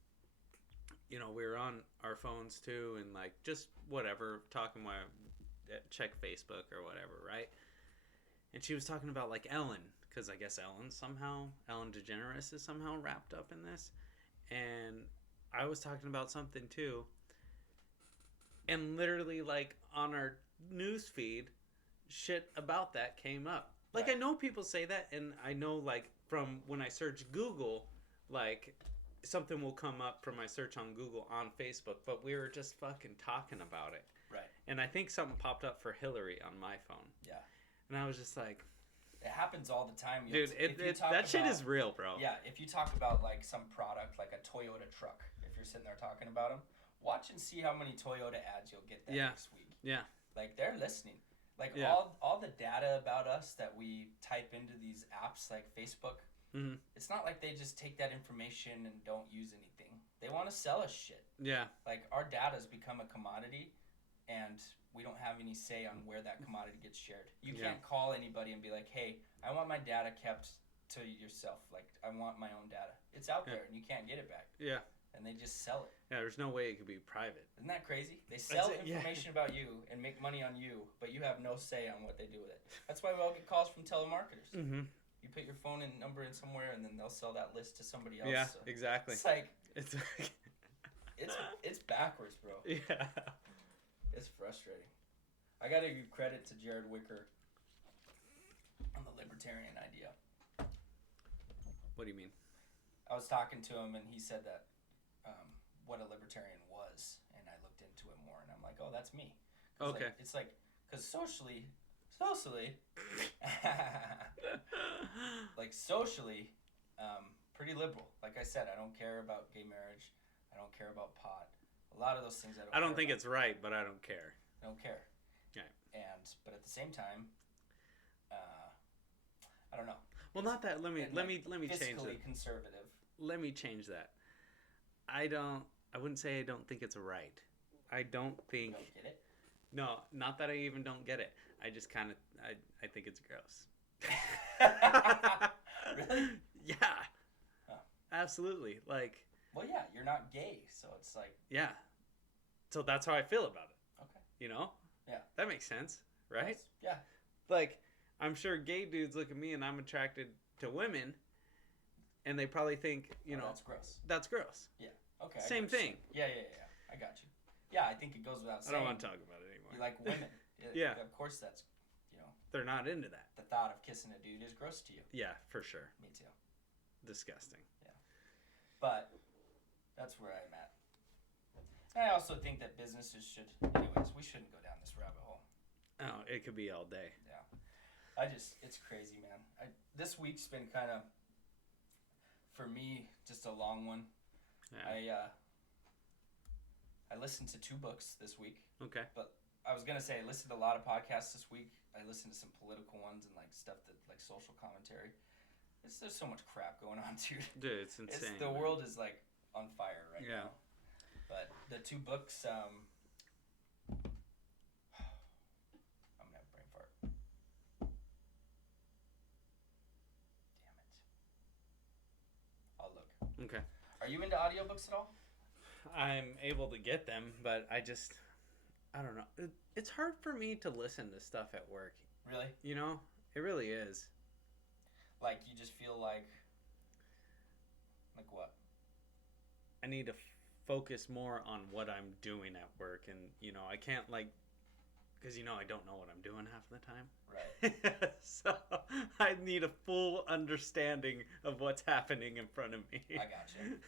you know, we were on our phones too, and like just whatever, talking while check Facebook or whatever, right? And she was talking about like Ellen, because I guess Ellen DeGeneres is somehow wrapped up in this, and I was talking about something too, and literally like on our news feed, shit about that came up. Like, right. I know people say that, and I know like from when I search Google, like something will come up from my search on Google on Facebook, but we were just fucking talking about it. Right. And I think something popped up for Hillary on my phone. Yeah. And I was just like... It happens all the time. Dude, that shit is real, bro. Yeah, if you talk about like some product, like a Toyota truck, if you're sitting there talking about them, watch and see how many Toyota ads you'll get next week. Yeah. Like, they're listening. Like, all the data about us that we type into these apps like Facebook, it's not like they just take that information and don't use anything. They want to sell us shit. Yeah. Like, our data's become a commodity, and we don't have any say on where that commodity gets shared. You can't call anybody and be like, hey, I want my data kept to yourself. Like, I want my own data. It's out there, and you can't get it back. Yeah. And they just sell it. Yeah, there's no way it could be private. Isn't that crazy? They sell information about you and make money on you, but you have no say on what they do with it. That's why we all get calls from telemarketers. Mm-hmm. You put your phone and number in somewhere, and then they'll sell that list to somebody else. Yeah, so exactly. It's like... It's backwards, bro. Yeah. It's frustrating. I gotta give credit to Jared Wicker on the libertarian idea. What do you mean? I was talking to him, and he said that what a libertarian was, and I looked into it more, and I'm like, oh, that's me. Okay. Like, it's like, because socially, pretty liberal. Like I said, I don't care about gay marriage. I don't care about pot. A lot of those things I don't think it's right, but I don't care. I don't care. Yeah. But at the same time, I don't know. Well, not that. Let me change it. Fiscally conservative. Let me change that. I wouldn't say I don't think it's right. I don't think. You don't get it? No, not that I even don't get it. I just kind of, I think it's gross. Really? Yeah. Huh. Absolutely. Like. Well, yeah, you're not gay, so it's like. Yeah. So that's how I feel about it. Okay. You know? Yeah. That makes sense, right? Yeah. Like, I'm sure gay dudes look at me and I'm attracted to women, and they probably think, you know, that's gross. That's gross. Yeah. Okay. Same thing. Yeah. I got you. Yeah, I think it goes without saying. I don't want to talk about it anymore. You like women. Yeah. Of course, that's, you know. They're not into that. The thought of kissing a dude is gross to you. Yeah, for sure. Me too. Disgusting. Yeah. But that's where I'm at. I also think that businesses should. Anyways, we shouldn't go down this rabbit hole. Oh, it could be all day. Yeah. It's crazy, man. This week's been kind of, for me, just a long one. Yeah. I listened to 2 books this week. Okay. But I was gonna say I listened to a lot of podcasts this week. I listened to some political ones and like stuff that like social commentary. There's so much crap going on, dude. Dude, it's insane. The world is like on fire right now. But the 2 books, I'm gonna have a brain fart. Damn it. I'll look. Okay. Are you into audiobooks at all? I'm able to get them, but I don't know. It's hard for me to listen to stuff at work. Really? You know? It really is. Like, you just feel like what? I need to focus more on what I'm doing at work, and, you know, I can't, like, because, you know, I don't know what I'm doing half the time. Right. So I need a full understanding of what's happening in front of me. I gotcha.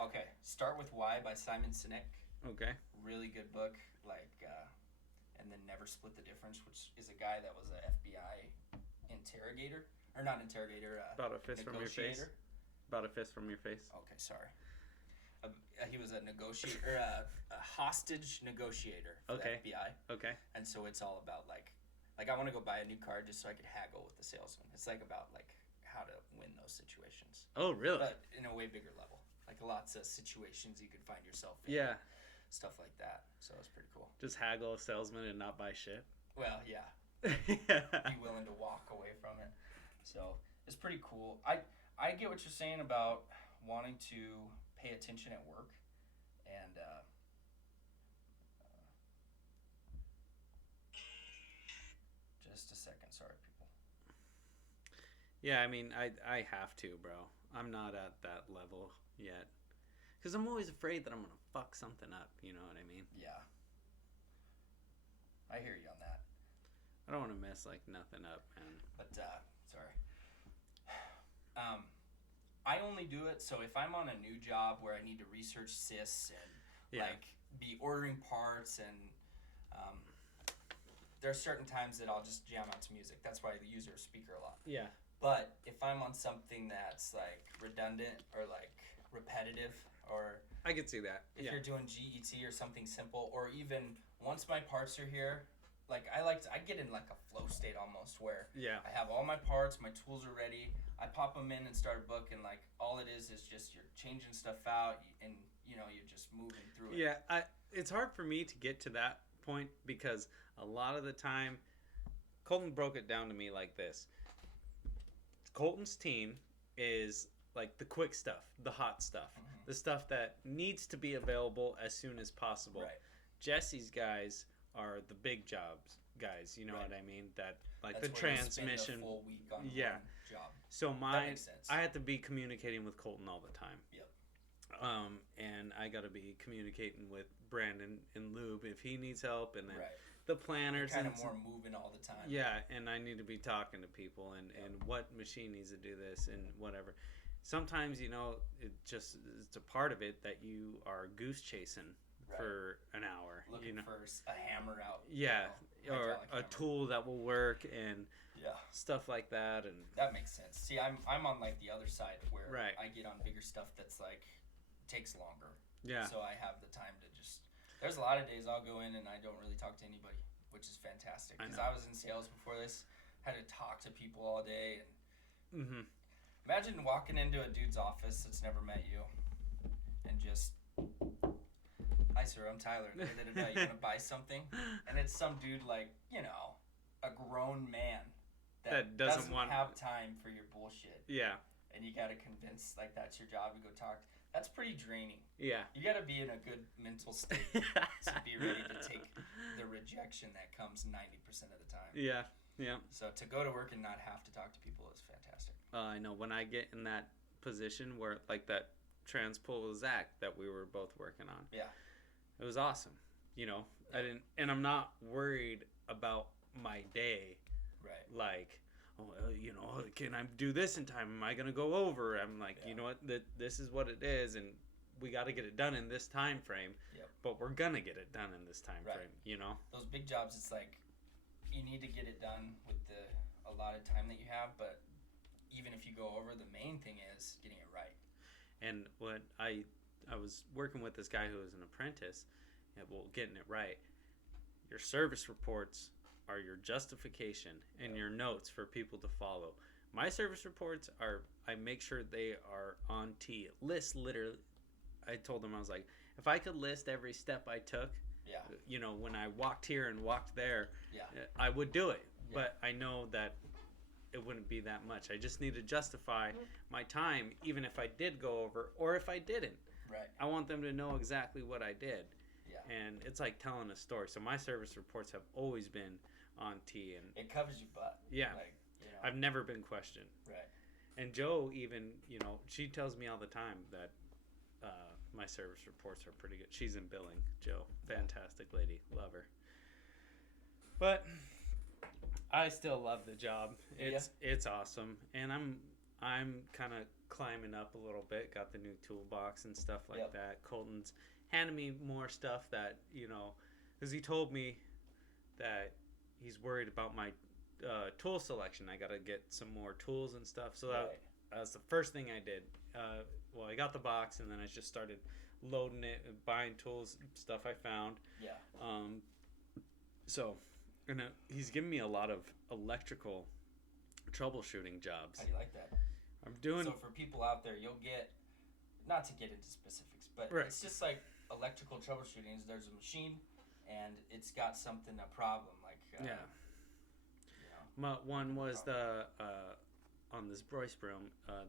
Okay, Start With Why by Simon Sinek. Okay. Really good book. Like, and then Never Split the Difference, which is a guy that was a FBI interrogator. Or not interrogator, About a fist from your face. negotiator. About a fist from your face. Okay, sorry. He was a negotiator, a hostage negotiator for the FBI. Okay. And so it's all about, like I want to go buy a new car just so I could haggle with the salesman. It's like about, like, how to win those situations. Oh, really? But in a way bigger level. Like, lots of situations you could find yourself in. Yeah. Stuff like that. So it's pretty cool. Just haggle a salesman and not buy shit. Well, yeah. Yeah. Be willing to walk away from it. So it's pretty cool. I get what you're saying about wanting to pay attention at work. And just a second. Sorry, people. Yeah, I mean, I have to, bro. I'm not at that level yet. Because I'm always afraid that I'm going to fuck something up. You know what I mean? Yeah. I hear you on that. I don't want to mess, like, nothing up, man. But, sorry. I only do it so if I'm on a new job where I need to research sys and, like, be ordering parts and, there are certain times that I'll just jam out to music. That's why I use a speaker a lot. Yeah. But if I'm on something that's, like, redundant or, like, repetitive or... I could see that. If you're doing GET or something simple, or even once my parts are here, like, I get in, like, a flow state almost where I have all my parts, my tools are ready, I pop them in and start a book, and, like, all it is just you're changing stuff out, and, you know, you're just moving through it. Yeah, it's hard for me to get to that point because a lot of the time, Colton broke it down to me like this. Colton's team is like the quick stuff, the hot stuff, the stuff that needs to be available as soon as possible. Right. Jesse's guys are the big jobs guys, you know what I mean? That like That's the where transmission. You spend a full week on one job. So that makes sense. I had to be communicating with Colton all the time. Yep. And I got to be communicating with Brandon and Lube if he needs help, and then the planners You're kind of more moving all the time. Yeah, and I need to be talking to people and what machine needs to do this and whatever. Sometimes, you know, it's a part of it that you are goose chasing for an hour. Looking for a hammer out. Yeah, or a tool that will work and stuff like that. And that makes sense. See, I'm on like the other side where I get on bigger stuff that's like takes longer. Yeah. So I have the time to just. There's a lot of days I'll go in and I don't really talk to anybody, which is fantastic. Because I was in sales before this, had to talk to people all day, and imagine walking into a dude's office that's never met you, and just Hi, sir, I'm Tyler. You want to buy something? And it's some dude like, you know, a grown man that doesn't have time for your bullshit. Yeah. And you got to convince, like, that's your job to go talk. That's pretty draining. Yeah. You got to be in a good mental state to be ready to take the rejection that comes 90% of the time. Yeah. Yeah. So to go to work and not have to talk to people is fantastic. I know. When I get in that position where, like, that Transpool Zach that we were both working on. Yeah. It was awesome. You know, and I'm not worried about my day. Right. Like, you know, can I do this in time? Am I going to go over? I'm like, you know what? This is what it is, and we got to get it done in this time frame. Yep. But we're going to get it done in this time frame, you know? Those big jobs, it's like you need to get it done with the allotted time that you have, but even if you go over, the main thing is getting it right. And when I was working with this guy who was an apprentice, getting it right. Your service reports are your justification and your notes for people to follow. My service reports I make sure they are on T. Literally, I told them, I was like, if I could list every step I took, you know, when I walked here and walked there, I would do it. Yeah. But I know that it wouldn't be that much. I just need to justify my time, even if I did go over or if I didn't. Right. I want them to know exactly what I did. Yeah. And it's like telling a story. So my service reports have always been on T, and it covers your butt. Yeah. Like, you know. I've never been questioned. Right. And Joe even, you know, she tells me all the time that my service reports are pretty good. She's in billing, Joe. Fantastic lady. Love her. But I still love the job. It's awesome. And I'm kind of climbing up a little bit. Got the new toolbox and stuff like that. Colton's handed me more stuff that, you know, because he told me that he's worried about my tool selection. I got to get some more tools and stuff. So that was the first thing I did. Well, I got the box, and then I just started loading it and buying tools, stuff I found. Yeah. So, he's giving me a lot of electrical troubleshooting jobs. How do you like that? I'm doing. So for people out there, you'll get, not to get into specifics, but it's just like electrical troubleshooting. There's a machine, and it's got something, a problem, like you know, one was the on this Bryce broom,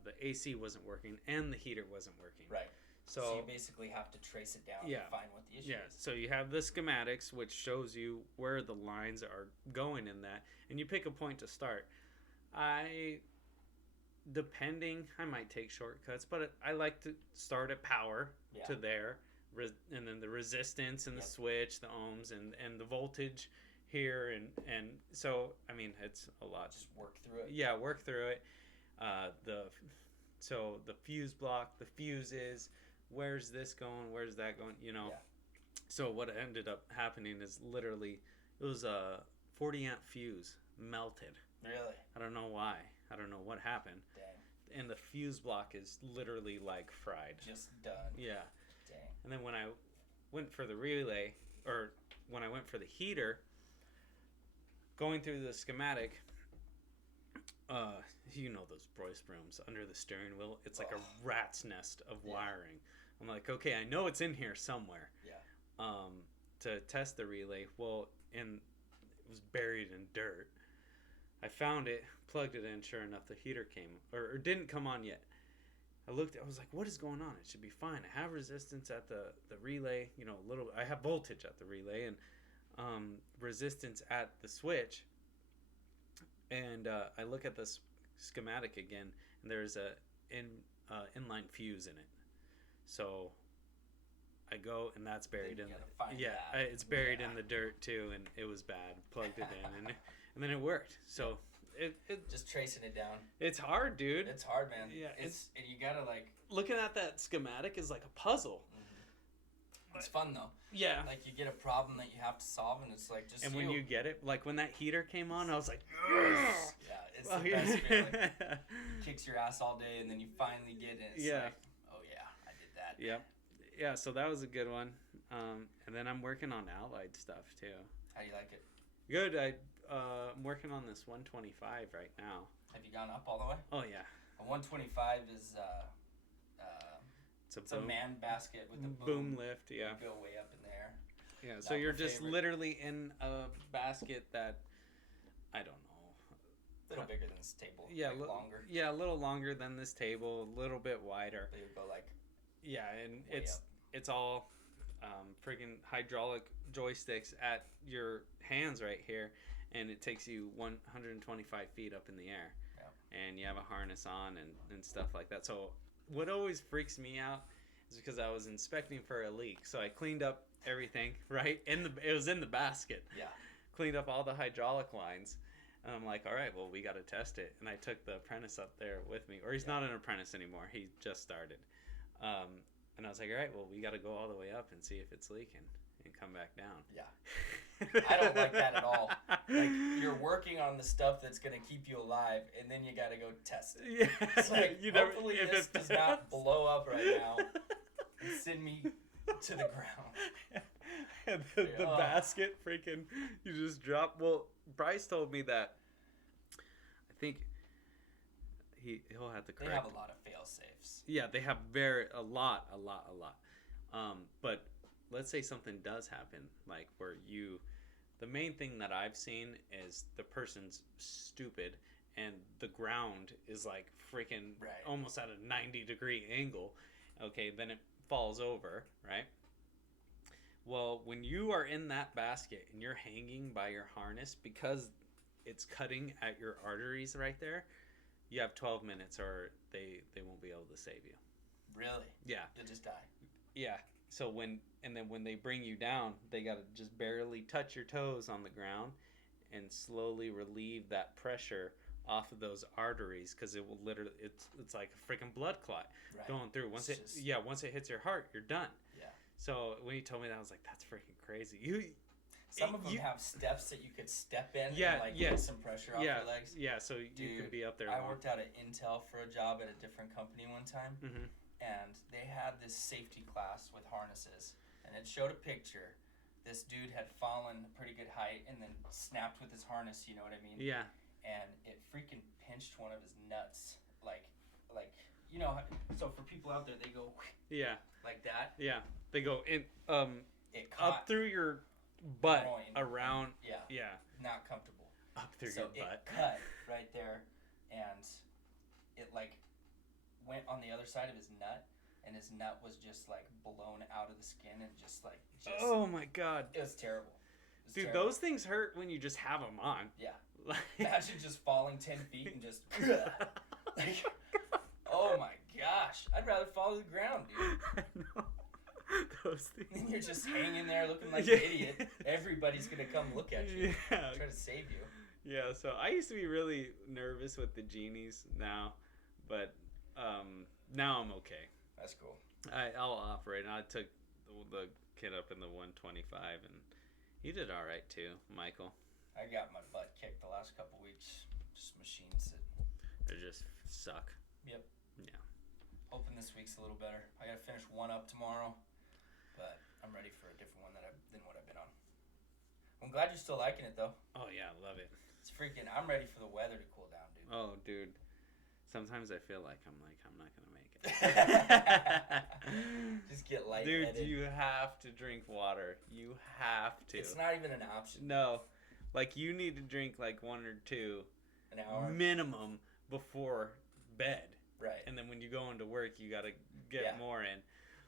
the AC wasn't working and the heater wasn't working. Right. So you basically have to trace it down and find what the issue is. So you have the schematics, which shows you where the lines are going in that, and you pick a point to start. I might take shortcuts, but I like to start at power to there, and then the resistance and the switch, the ohms, and the voltage here, and so I mean it's a lot. Just work through it. Yeah, work through it. So the fuse block, the fuses, where's this going, where's that going, you know. So what ended up happening is literally it was a 40 amp fuse melted. Really? I don't know why. I don't know what happened. Dang. And the fuse block is literally like fried. Just done. Yeah. Dang. And then when I went for the relay, or when I went for the heater, going through the schematic, you know those Bryce brooms under the steering wheel, it's like a rat's nest of wiring. I'm like, okay, I know it's in here somewhere. Yeah. To test the relay, well, and it was buried in dirt. I found it, plugged it in, sure enough, the heater came, or didn't come on yet. I looked, I was like, what is going on? It should be fine. I have resistance at the relay, you know, I have voltage at the relay, and resistance at the switch. And I look at this schematic again, and there's a inline fuse in it. So I go, and that's buried in it's buried in the dirt too, and it was bad. Plugged it in, and then it worked. So it just tracing it down. It's hard, dude. It's hard, man. Yeah, and you gotta like looking at that schematic is like a puzzle. Mm-hmm. It's fun though. Yeah. Like you get a problem that you have to solve, and it's like just. And when you get it, like when that heater came on, I was like, yes! Yeah, it's the best feeling. Kicks your ass all day, and then you finally get it. It's like, oh yeah, I did that. Yep. Yeah, so that was a good one. And then I'm working on allied stuff too. How do you like it? Good. I'm working on this 125 right now. Have you gone up all the way? Oh yeah. A 125 is It's a man basket with a boom lift. Yeah. You go way up in there. Yeah. So you're just literally in a basket that I don't know. A little bigger than this table. Yeah. Like longer. Yeah, a little longer than this table. A little bit wider. But you go like. Yeah, and it's all friggin' hydraulic joysticks at your hands right here, and it takes you 125 feet up in the air. Yeah. And you have a harness on and stuff like that. So what always freaks me out is because I was inspecting for a leak. So I cleaned up everything, right? It was in the basket. Yeah. Cleaned up all the hydraulic lines. And I'm like, all right, well, we got to test it. And I took the apprentice up there with me. Or he's not an apprentice anymore. He just started. And I was like, all right, well, we got to go all the way up and see if it's leaking and come back down. Yeah. I don't like that at all. Like, you're working on the stuff that's going to keep you alive, and then you got to go test it. Yeah. It's like, hopefully this does not blow up right now and send me to the ground. And the basket freaking, you just drop. Well, Bryce told me that, I think he'll have to correct. They have a lot of fail safes. Yeah, they have a lot. But let's say something does happen, like where the main thing that I've seen is the person's stupid and the ground is like freaking almost at a 90-degree angle. Okay, then it falls over, right? Well, when you are in that basket and you're hanging by your harness, because it's cutting at your arteries right there, you have 12 minutes or they won't be able to save you. Really? Yeah. You'll just die. Yeah. So when they bring you down, they got to just barely touch your toes on the ground and slowly relieve that pressure off of those arteries, because it will literally it's like a freaking blood clot going through. Once it hits your heart, you're done. Yeah. So when he told me that, I was like, that's freaking crazy. Some of them have steps that you could step in and get some pressure off your legs. Yeah, so you could be up there. I worked out at Intel for a job at a different company one time, and they had this safety class with harnesses, and it showed a picture. This dude had fallen a pretty good height and then snapped with his harness, you know what I mean? Yeah. And it freaking pinched one of his nuts. Like you know, so for people out there, they go like that. Yeah. They go in up through your butt around. Yeah. Not comfortable. Up through your butt. So it cut right there, and it like went on the other side of his nut, and his nut was just like blown out of the skin and just. Oh my god. It was terrible. Dude, terrible. Those things hurt when you just have them on. Yeah. Imagine just falling 10 feet and just. Like, oh my gosh. I'd rather fall to the ground, dude. I know. Those things. And you're just hanging there looking like an idiot. Everybody's going to come look at you. Yeah. Try to save you. Yeah, so I used to be really nervous with the genies now, but now I'm okay. That's cool. I'll operate. I took the kid up in the 125, and he did all right too, Michael. I got my butt kicked the last couple weeks. Just machines that just suck. Yep. Yeah. Hoping this week's a little better. I gotta finish one up tomorrow, but I'm ready for a different one than what I've been on. I'm glad you're still liking it though. Oh yeah, I love it. It's freaking. I'm ready for the weather to cool down, dude. Oh, dude. Sometimes I feel like I'm not gonna make it. Just get lightheaded. Dude, you have to drink water. You have to. It's not even an option. No. Like, you need to drink, like, 1 or 2 an hour minimum before bed. Right. And then when you go into work, you got to get more in.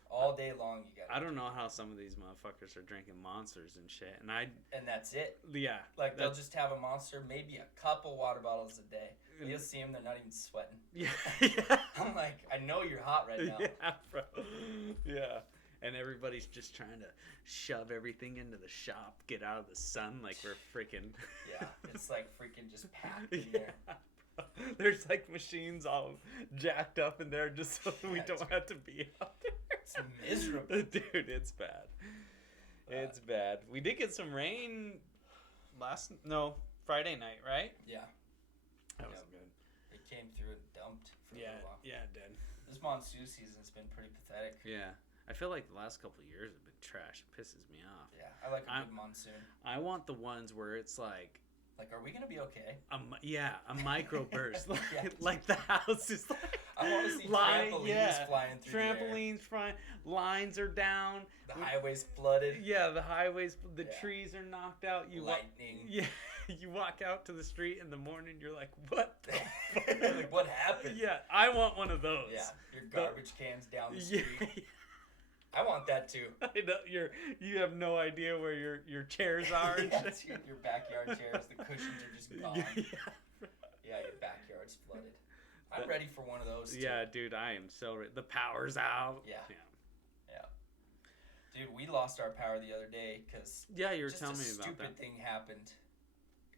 All day long, you got to. I don't know how some of these motherfuckers are drinking Monsters and shit. And that's it. Yeah. Like, they'll just have a Monster, maybe a couple water bottles a day. You'll see them, they're not even sweating. Yeah. I'm like, I know you're hot right now. Yeah, bro. Yeah. And everybody's just trying to shove everything into the shop, get out of the sun like we're freaking... Yeah, it's like freaking just packed in there. Bro. There's like machines all jacked up in there just so we don't have to be out there. It's miserable. Dude, it's bad. It's bad. We did get some rain Friday night, right? Yeah. That was good. It came through and dumped for a little while. Yeah, it did. This monsoon season's been pretty pathetic. Yeah. I feel like the last couple of years have been trash. It pisses me off. Yeah, I like a good monsoon. I want the ones where it's like... Like, are we going to be okay? A microburst. Like the house is like... I want to see trampolines flying through the air. Trampolines flying. Lines are down. The highway's flooded. Yeah, the highways. The trees are knocked out. Lightning. Yeah, you walk out to the street in the morning. You're like, what? The fuck? Like, what happened? Yeah, I want one of those. Yeah, your garbage cans down the street. Yeah. I want that too. I know, you have no idea where your chairs are. And shit. Your backyard chairs, the cushions are just gone. Yeah, your backyard's flooded. I'm ready for one of those too. Yeah, dude, I am so ready. The power's out. Yeah. Dude, we lost our power the other day because you were telling me about that. Just a stupid thing happened.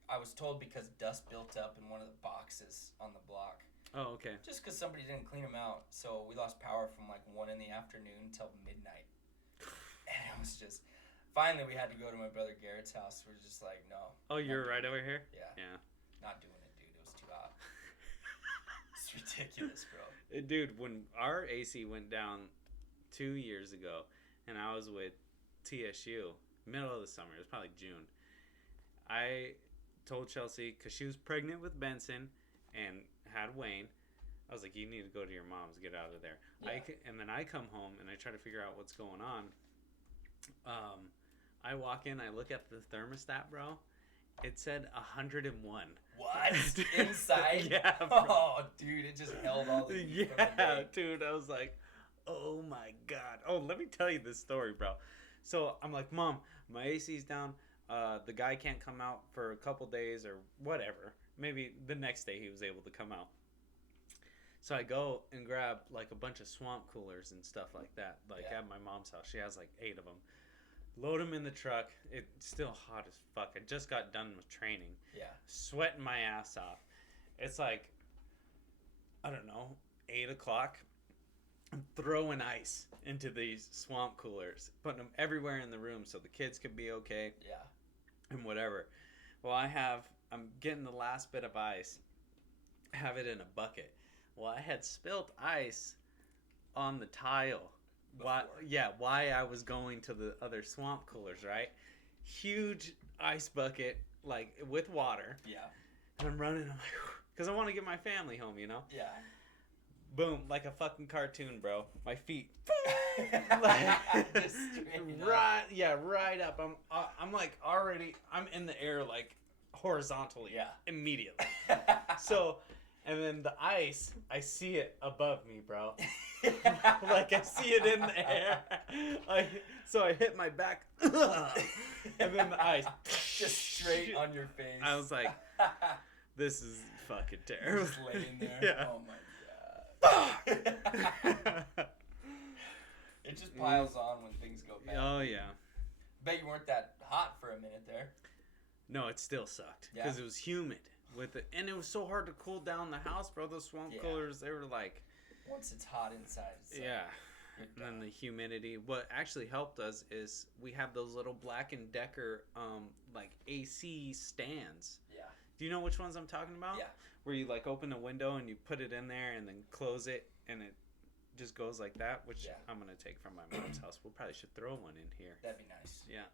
I was told because dust built up in one of the boxes on the block. Oh, okay. Just because somebody didn't clean them out. So we lost power from like 1 in the afternoon till midnight. And it was just... Finally, we had to go to my brother Garrett's house. We're just like, no. Oh, you're right over here? Yeah. Yeah. Not doing it, dude. It was too hot. It's ridiculous, bro. Dude, when our AC went down 2 years ago, and I was with TSU, middle of the summer, it was probably June, I told Chelsea, because she was pregnant with Benson and had Wayne, I was like, you need to go to your mom's, get out of there. Yeah. And then I come home and I try to figure out what's going on. I walk in, I look at the thermostat, bro. It said 101. What? Inside? Yeah, bro. Oh, dude, it just held all the heat from the day. Dude, I was like, oh my God. Oh, let me tell you this story, bro. So I'm like, Mom, my AC's down. The guy can't come out for a couple days or whatever. Maybe the next day he was able to come out. So I go and grab like a bunch of swamp coolers and stuff like that. Like at my mom's house. She has like 8 of them. Load them in the truck. It's still hot as fuck. I just got done with training. Yeah. Sweating my ass off. It's like, I don't know, 8 o'clock. I'm throwing ice into these swamp coolers. Putting them everywhere in the room so the kids could be okay. Yeah. And whatever. Well, I'm getting the last bit of ice. Have it in a bucket. Well, I had spilt ice on the tile. Why I was going to the other swamp coolers, right? Huge ice bucket, like, with water. Yeah. And I'm running, I'm like, because I want to get my family home, you know? Yeah. Boom, like a fucking cartoon, bro. My feet. Right up. I'm like already, I'm in the air, like, horizontally. Yeah. Immediately. So... And then the ice, I see it above me, bro. Like, I see it in the air. So I hit my back. And then the ice. Just straight on your face. I was like, this is fucking terrible. Just laying there. Yeah. Oh, my God. It just piles on when things go bad. Oh, yeah. Bet you weren't that hot for a minute there. No, it still sucked. Because it was humid. And it was so hard to cool down the house, bro. Those swamp coolers, they were like... Once it's hot inside, it's and then the humidity. What actually helped us is we have those little Black & Decker, like, AC stands. Yeah. Do you know which ones I'm talking about? Yeah. Where you, like, open a window and you put it in there and then close it and it just goes like that, which I'm going to take from my mom's house. We probably should throw one in here. That'd be nice. Yeah.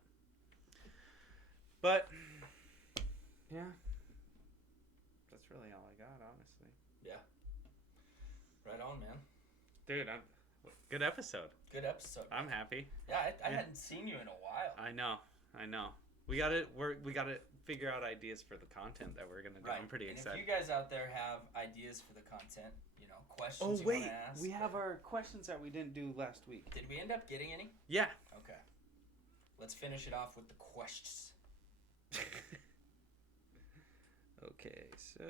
But, yeah. That's really all I got, honestly. Yeah. Right on, man. Dude, good episode. Good episode. I'm happy. Yeah, I hadn't seen you in a while. I know. We got to figure out ideas for the content that we're gonna do. Right. I'm pretty excited. If you guys out there have ideas for the content, questions you want to ask. We have our questions that we didn't do last week. Did we end up getting any? Yeah. Okay. Let's finish it off with the questions. Okay, so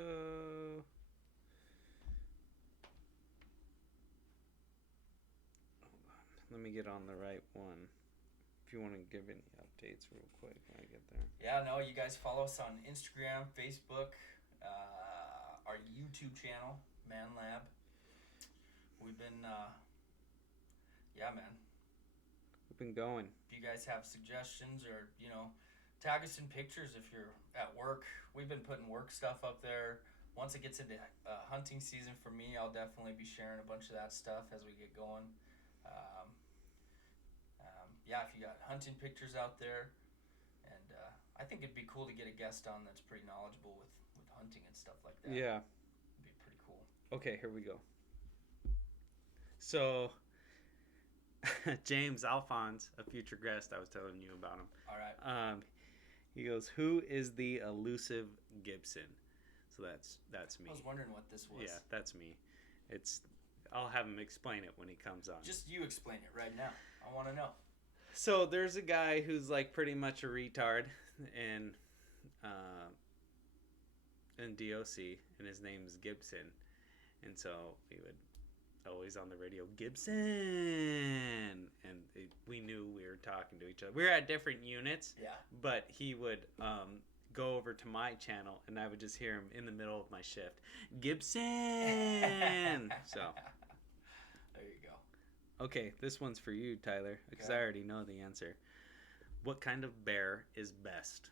hold on. Let me get on the right one. If you want to give any updates real quick when I get there. Yeah, no, you guys follow us on Instagram, Facebook, our YouTube channel, Man Lab. We've been, man. We've been going. If you guys have suggestions or, tag us in pictures if you're at work. We've been putting work stuff up there. Once it gets into hunting season for me, I'll definitely be sharing a bunch of that stuff as we get going. If you got hunting pictures out there, and I think it'd be cool to get a guest on that's pretty knowledgeable with hunting and stuff like that. Yeah. It'd be pretty cool. Okay, here we go. So, James Alphonse, a future guest, I was telling you about him. All right. He goes, "Who is the elusive Gibson?" So that's me. I was wondering what this was. Yeah, that's me. I'll have him explain it when he comes on. Just you explain it right now. I want to know. So there's a guy who's like pretty much a retard in DOC, and his name is Gibson, and so we would always on the radio, Gibson, and we knew we were talking to each other. We were at different units, Yeah. but he would go over to my channel, and I would just hear him in the middle of my shift, Gibson. So there you go. okay, this one's for you, Tyler, because I already know the answer. What kind of bear is best?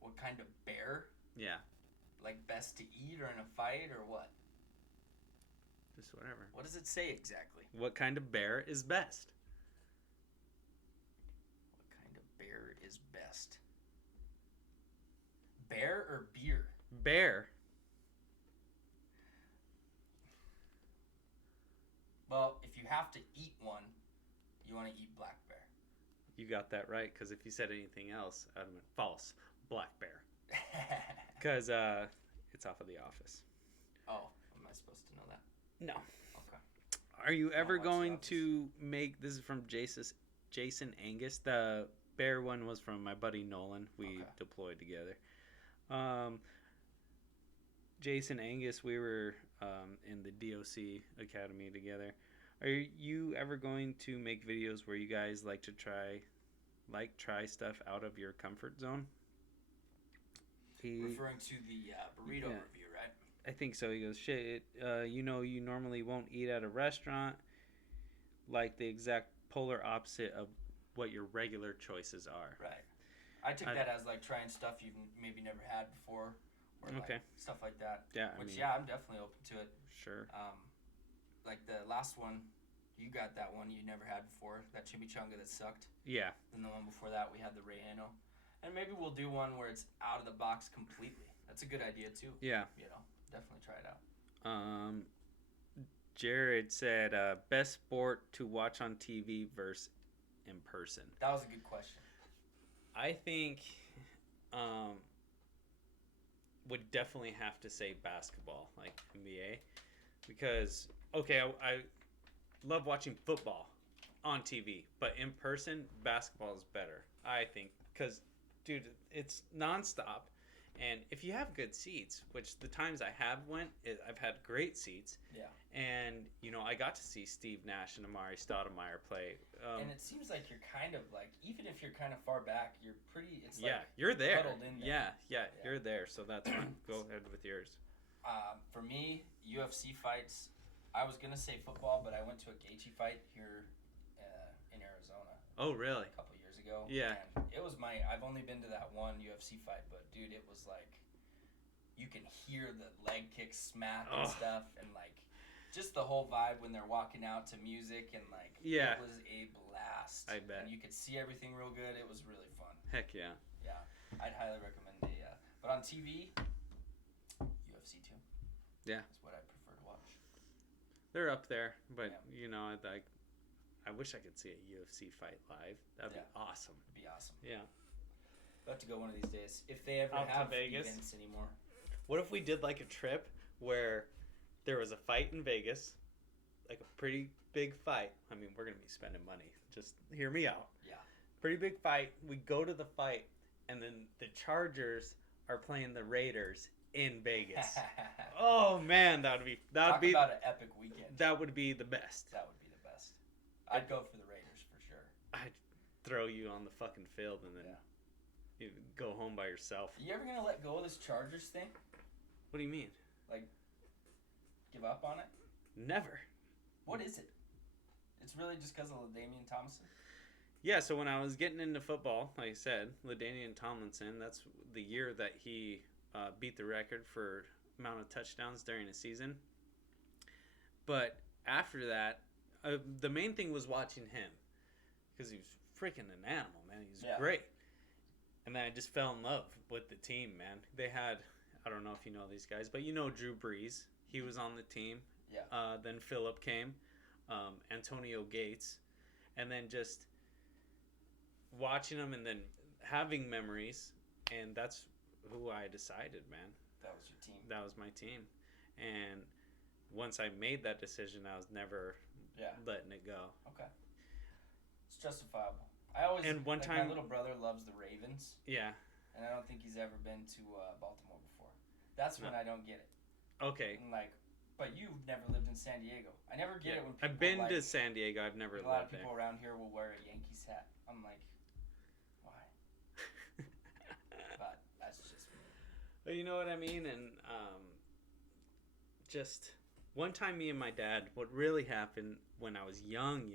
What kind of bear? Yeah. Like best to eat or in a fight or what? Just whatever. What does it say exactly? What kind of bear is best? What kind of bear is best? Bear or beer? Bear. Well, if you have to eat one, you want to eat black bear. You got that right, because if you said anything else, I'd have been false. Black bear. Because it's off of The Office. Oh, am I supposed to know that? No. Okay. Are you ever watch The going Office. to make... This is from Jason Angus. The bear one was from my buddy Nolan. We deployed together. Jason Angus, we were in the DOC Academy together. Are you ever going to make videos where you guys like to try stuff out of your comfort zone? Referring to the burrito review, right? I think so. He goes, shit, you normally won't eat at a restaurant, like the exact polar opposite of what your regular choices are. Right. I took that as like trying stuff you've maybe never had before, or like stuff like that. Yeah. I'm definitely open to it. Sure. Like the last one, you got that one you never had before, that chimichanga that sucked. Yeah. Then the one before that, we had the relleno. And maybe we'll do one where it's out of the box completely. That's a good idea too. Yeah. Definitely try it out. Jared said, best sport to watch on TV versus in person. That was a good question. I think would definitely have to say basketball, like NBA, because I love watching football on TV, but in person basketball is better, I think, because dude, it's nonstop, and if you have good seats, which the times I have went, I've had great seats. Yeah. And I got to see Steve Nash and Amari Stoudemire play. And it seems like you're kind of like, even if you're kind of far back, you're pretty. It's like you're there. huddled in there. Yeah, you're there. So that's fine. Go ahead with yours. For me, UFC fights. I was gonna say football, but I went to a Gaethje fight here in Arizona. Oh, really? A couple years ago. Yeah. And it was I've only been to that one UFC fight, but dude, it was like, you can hear the leg kicks smack and stuff, and like, just the whole vibe when they're walking out to music, and like, it was a blast. I bet. And you could see everything real good. It was really fun. Heck yeah. Yeah, I'd highly recommend but on TV, UFC too. Yeah. That's what I prefer to watch. They're up there, but I wish I could see a UFC fight live. That'd be awesome. It'd be awesome. Yeah. We'll have to go one of these days if they ever Out to have Vegas? events anymore. What if we did like a trip where there was a fight in Vegas, like a pretty big fight? I mean, we're going to be spending money. Just hear me out. Yeah. Pretty big fight. We go to the fight, and then the Chargers are playing the Raiders in Vegas. Oh man, Talk about an epic weekend. That would be the best. That would be the best. I'd go for the Raiders for sure. I'd throw you on the fucking field and then you go home by yourself. Are you ever gonna let go of this Chargers thing? What do you mean? Like, give up on it? Never. What is it? It's really just because of LaDainian Tomlinson? Yeah, so when I was getting into football, like I said, LaDainian Tomlinson, that's the year that he beat the record for amount of touchdowns during a season. But after that, the main thing was watching him, because he was freaking an animal, man. He was great. And then I just fell in love with the team, man. They had, I don't know if you know these guys, but you know Drew Brees. He was on the team. Yeah. Then Phillip came. Antonio Gates, and then just watching them and then having memories, and that's who I decided, man. That was your team. That was my team. And once I made that decision, I was never letting it go. Okay. It's justifiable. I always, and one like, time, my little brother loves the Ravens. Yeah. And I don't think he's ever been to Baltimore before. That's when I don't get it. Okay. And like, but you've never lived in San Diego. I never get it when people I've been like, to San Diego. I've never lived there. A lot of people around here will wear a Yankees hat. I'm like, why? But that's just me. But you know what I mean? And just one time, me and my dad, what really happened when I was young,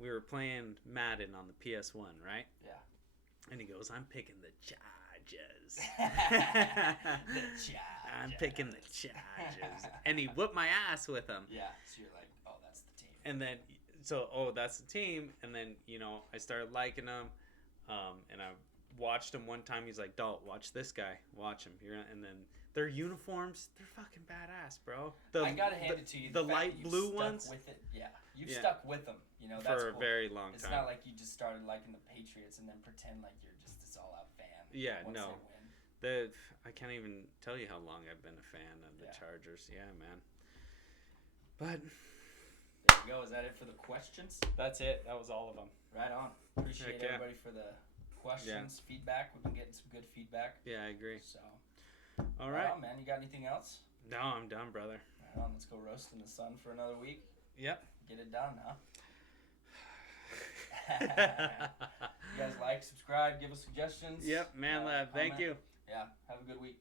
we were playing Madden on the PS1, right? Yeah. And he goes, I'm picking the Chargers. The Chargers. I'm picking the Chargers. And he whooped my ass with them. Yeah, so you're like, oh, that's the team. And then, that's the team. And then, I started liking them. And I watched him one time. He's like, Dalt, watch this guy. Watch him. And then their uniforms, they're fucking badass, bro. I gotta hand it to you. The light blue ones. With it. Yeah, you've stuck with them. That's for a cool. very long time. It's not like you just started liking the Patriots and then pretend like you're just this all-out fan. Yeah, once no. They win. I can't even tell you how long I've been a fan of the Chargers. Yeah, man. But there you go. Is that it for the questions? That's it. That was all of them. Right on. Appreciate everybody for the questions, feedback. We've been getting some good feedback. Yeah, I agree. So, all right, on, man. You got anything else? No, I'm done, brother. Right on. Let's go roast in the sun for another week. Yep. Get it done, huh? You guys like, subscribe, give us suggestions. Yep, man, lad. Thank you. Yeah. Have a good week.